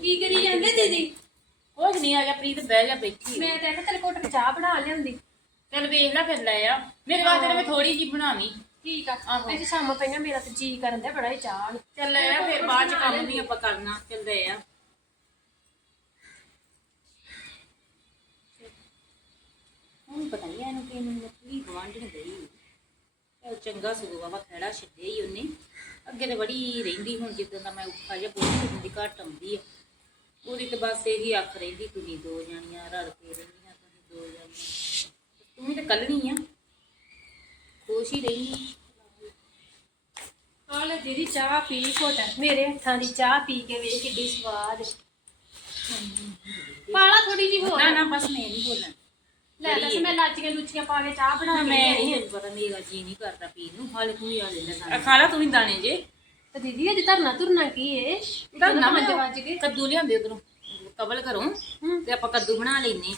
ਕੀ ਕਰੀ ਜਾਂਦੇ ਦੀਦੀ? ਕੁਝ ਨਹੀਂ ਆ ਜਾ ਪ੍ਰੀਤ ਬਹਿ ਜਾ ਬੈਠੀ ਮੈਂ ਤਾਂ ਕਿਹਾ ਤੇਰੇ ਘੁੱਟ ਕੇ ਚਾਹ ਬਣਾ ਲਿਆਂਦੀ। ਚੱਲ ਵੇਖ ਲੈ ਫਿਰ ਲੈ ਆ। ਮੇਰੇ ਵਾਸਤੇ ਤਾਂ ਮੈਂ ਥੋੜੀ ਜੀ ਬਣਾਵੀਂ। ਠੀਕ ਆ। ਆਹੋ। ਵੈਸੇ ਸ਼ਾਮ ਪਈਆਂ ਮੇਰਾ ਤੇ ਜੀ ਕਰਨ ਦਾ ਬੜਾ ਹੀ ਚਾਹ ਨੂੰ ਚੱਲ ਲੈ ਆ ਫਿਰ ਬਾਅਦ ਚ ਕੰਮ ਵੀ ਆਪਾਂ ਕਰਨਾ। ਚੱਲ ਲੈ ਆ। ਹੁਣ ਪਤਾ ਨਹੀਂ ਇਹਨੂੰ ਕਿ ਮੈਨੂੰ ਕੀ ਗਵਾਂਢਣ ਗਈ। ਚੱਲ ਚੰਗਾ ਸੁਗਵਾ ਵਾ ਖੜਾ ਛੱਡੇ ਹੀ ਉਹਨੇ। ਅੱਗੇ ਤੇ ਬੜੀ ਰਹਿੰਦੀ ਹੁਣ ਜਿੱਦਾਂ ਦਾ ਮੈਂ ਉੱਠਾ ਜਾਂ ਬੋਲੀ ਹੁੰਦੀ ਘੱਟ ਆਉਂਦੀ ਆ। ਉਹਦੀ ਤੇ ਬਸ ਇਹੀ ਅੱਖ ਰਹਿੰਦੀ ਤੁਸੀਂ ਦੋ ਜਾਣੀਆਂ ਰਲ ਕੇ ਰਹਿੰਦੀਆਂ ਤੁਸੀਂ ਦੋ ਜਾਣੀਆਂ। ਤੂੰ ਵੀ ਤੇ ਕੱਲਣੀ ਆ। ਖੁਸ਼ ਹੀ ਰਹਿੰਦੀ। ਆ ਲੈ ਦੀਦੀ ਚਾਹ ਪੀ ਘੁੱਟ। ਮੇਰੇ ਹੱਥਾਂ ਦੀ ਚਾਹ ਪੀ ਕੇ ਵੇਖ ਕਿੱਡੀ ਸਵਾਦ। ਪਾਲਾ ਥੋੜੀ ਜੀ ਹੋਰ। ਨਾ ਨਾ ਬਸ ਮੈਂ ਨਹੀਂ ਬੋਲਣਾ। ਲੈ ਦੱਸ ਮੈਂ ਲਾਚੀਆਂ ਲੁੱਚੀਆਂ ਪਾ ਕੇ ਚਾਹ ਬਣਾ ਕੇ ਮੈਂ ਨਹੀਂ ਪਤਾ ਮੇਰਾ ਜੀ ਨਹੀਂ ਕਰਦਾ ਪੀਣ ਨੂੰ। ਹਾਲੇ ਤੂੰ ਹੀ ਆ ਲੈਂਦਾ ਖਾ ਲਾ ਤੂੰ ਵੀ ਦਾਣੇ ਜੇ। ਤੇ ਦੀਦੀ ਅਜੇ ਧਰਨਾ ਧੁਰਨਾ ਕੀ ਏ? ਧਰਨਾ ਮੈਂ- ਵੱਜ ਗਏ? ਕੱਦੂ ਲਿਆਂਦੇ ਉਧਰੋਂ ਕਬਲ ਕਰੋ। ਤੇ ਆਪਾਂ ਕੱਦੂ ਬਣਾ ਲੈਨੇ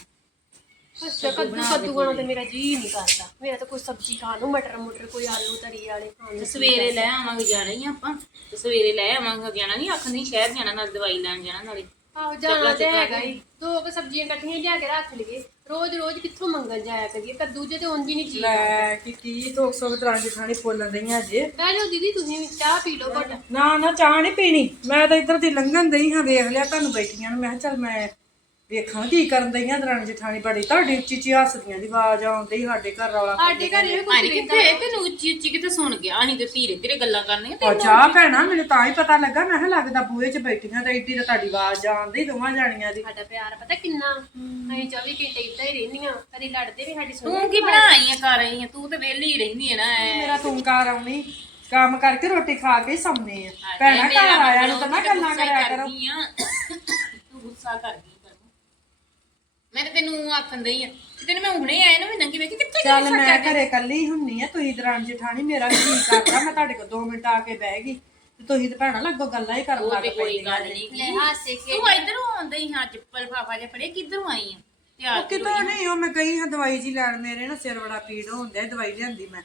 ਅੱਛਾ ਕੱਦੂ ਕੱਦੂ ਖਾਣਾ ਤੇ ਮੇਰਾ ਜੀ ਨਹੀਂ ਕਰਦਾ। ਮੇਰਾ ਤਾਂ ਕੋਈ ਸਬਜ਼ੀ ਖਾ ਲਓ ਮਟਰ ਮੁਟਰ ਕੋਈ ਆਲੂ ਤਰੀ ਵਾਲੇ। ਖਾਣ ਤੇ ਸਵੇਰੇ ਲੈ ਆਵਾਂਗੇ ਜਾਣਾ ਹੀ ਆਪਾਂ। ਤੇ ਸਵੇਰੇ ਲੈ ਆਵਾਂਗੇ ਜਾਣਾ ਨਹੀਂ ਅੱਖ ਨਹੀਂ ਸ਼ਹਿਰ ਜਾਣਾ ਨਾਲ ਦਵਾਈ ਲੈਣ ਜਾਣਾ ਨਾਲੇ। ਆਹੋ ਜਾਣਾ ਤੇ ਹੈਗਾ ਹੀ। ਦੋ ਕੁ ਸਬਜ਼ੀਆਂ ਇਕੱਠੀਆਂ ਲਿਆ ਕੇ ਰੱਖ ਲਈਏ। ਰੋਜ਼ ਰੋਜ਼ ਕਿੱਥੋਂ ਮੰਗਣ ਜਾਇਆ ਕਰੀਏ? ਕੱਦੂ ਜੇ ਤੇ ਉਂਝ ਹੀ ਨਹੀਂ ਚੀਜ਼ ਲੈ ਕਿ ਕੀ 200 ਤਰ੍ਹਾਂ ਦੀ ਖਾਣੀ ਫੁੱਲਣ ਰਹੀਆਂ ਜੇ। ਬਹਿ ਜਾਓ ਦੀਦੀ ਤੁਸੀਂ ਵੀ ਚਾਹ ਪੀ ਲਓ ਘੁੱਟ। ਨਾ ਨਾ ਚਾਹ ਨਹੀਂ ਪੀਣੀ। ਮੈਂ ਤਾਂ ਇੱਧਰ ਦੀ ਲੰਘਣ ਦਈ ਹਾਂ ਵੇਖ ਲਿਆ ਤੁਹਾਨੂੰ ਬੈਠੀਆਂ ਨੂੰ। ਮੈਂ ਕਿਹਾ ਚੱਲ ਮੈਂ ਵੇਖਾਂ ਕੀ ਕਰਨ ਦਈਆਂ ਦਰਾਂ ਜਠਾਣੀ ਬੜੀ ਤੁਹਾਡੀ ਉੱਚੀ ਉੱਚੀ ਹੱਸਦੀਆਂ ਦੀ ਆਵਾਜ਼ ਆਉਂਦੀ ਸਾਡੇ ਘਰ ਰੌਲਾ ਸਾਡੇ ਘਰ ਇਹ ਕੁਝ ਆਣੀ ਕਿੱਥੇ ਤੈਨੂੰ ਉੱਚੀ ਉੱਚੀ ਕਿਤੇ ਸੁਣ ਗਿਆ ਨਹੀਂ ਤੇ ਧੀਰੇ ਧੀਰੇ ਗੱਲਾਂ ਕਰਨੀਆਂ ਤੇ ਆ ਚਾਹ ਭੈਣਾ ਮੈਨੂੰ ਤਾਂ ਹੀ ਪਤਾ ਲੱਗਾ ਮੈਂ ਕਿਹਾ ਲੱਗਦਾ ਬੂਹੇ 'ਚ ਬੈਠੀਆਂ ਤੇ ਇੱਡੀ ਤਾਂ ਤੁਹਾਡੀ ਆਵਾਜ਼ ਆਉਂਦੀ ਦੋਵਾਂ ਜਾਣੀਆਂ ਦੀ। ਸਾਡਾ ਪਿਆਰ ਪਤਾ ਕਿੰਨਾ? ਅਸੀਂ 24 ਘੰਟੇ ਇੱਦਾਂ ਹੀ ਰਹਿੰਦੀਆਂ ਕਦੀ ਲੜਦੇ ਵੀ ਸਾਡੀ ਸੁਣੋ ਤੂੰ ਕੀ ਬਣਾਈ ਆ ਕਰ ਰਹੀ ਆ? ਤੂੰ ਤੇ ਵਿਹਲੀ ਹੀ ਰਹਿੰਦੀ ਹੈ ਨਾ ਐ। ਮੇਰਾ ਤੂੰ ਘਰ ਆਉਣੀ ਕੰਮ ਕਰਕੇ ਰੋਟੀ ਖਾ ਕੇ ਹੀ ਸੌਂਦੇ ਆ। ਭੈਣਾ ਘਰ ਆਇਆ ਨੂੰ ਤਾਂ ਨਾ ਗੱਲਾਂ ਕਰਿਆ ਕਰੋ। ਆ। ਤੂੰ ਗੁੱਸਾ ਕਰਦੀ ਕਰ ਮੈਂ ਤਾਂ ਤੈਨੂੰ ਆਖਣ ਦਈ ਆ ਤੈਨੂੰ ਮੈਂ ਹੁਣੇ ਆਇਆ ਨੂੰ ਵੀ ਨੰਗੀ ਵੇਖੀ ਕਿੱਥੇ ਚੱਲ ਮੈਂ ਘਰੇ ਕੱਲੀ ਹੁੰਨੀ ਆ ਤੁਸੀਂ ਦਰਾਂ ਜਠਾਣੀ ਮੇਰਾ ਵੀ ਜੀ ਕਰਦਾ ਮੈਂ ਤੁਹਾਡੇ ਕੋਲ 2 ਮਿੰਟ ਆ ਕੇ ਬਹਿ ਗਈ। ਤੇ ਤੁਸੀਂ ਤੇ ਭੈਣਾ ਲੱਗੋ ਗੱਲਾਂ ਹੀ ਕਰਨ ਲੱਗ ਤੇ ਕੋਈ ਪੈਂਦੀਆਂ ਗੱਲ ਨੇ। ਨਹੀਂ ਲੈ ਹਾਸੇ ਕੇ ਤੂੰ ਇਧਰੋਂ ਆਉਂਦਾ ਹੀ ਹਾਂ ਚੱਪਲ ਫਾਫਾ ਜਿਹਾ ਫੜੇ ਕਿੱਧਰੋਂ ਆਈ ਆ? ਕਿਤੋਂ ਨਹੀਂ ਉਹ ਮੈਂ ਗਈ ਹਾਂ ਦਵਾਈ ਜੀ ਲੈਣ ਮੇਰੇ ਨਾ ਸਿਰ ਬੜਾ ਪੀੜ ਹੁੰਦਾ ਦਵਾਈ ਲਿਆਂਦੀ ਮੈਂ।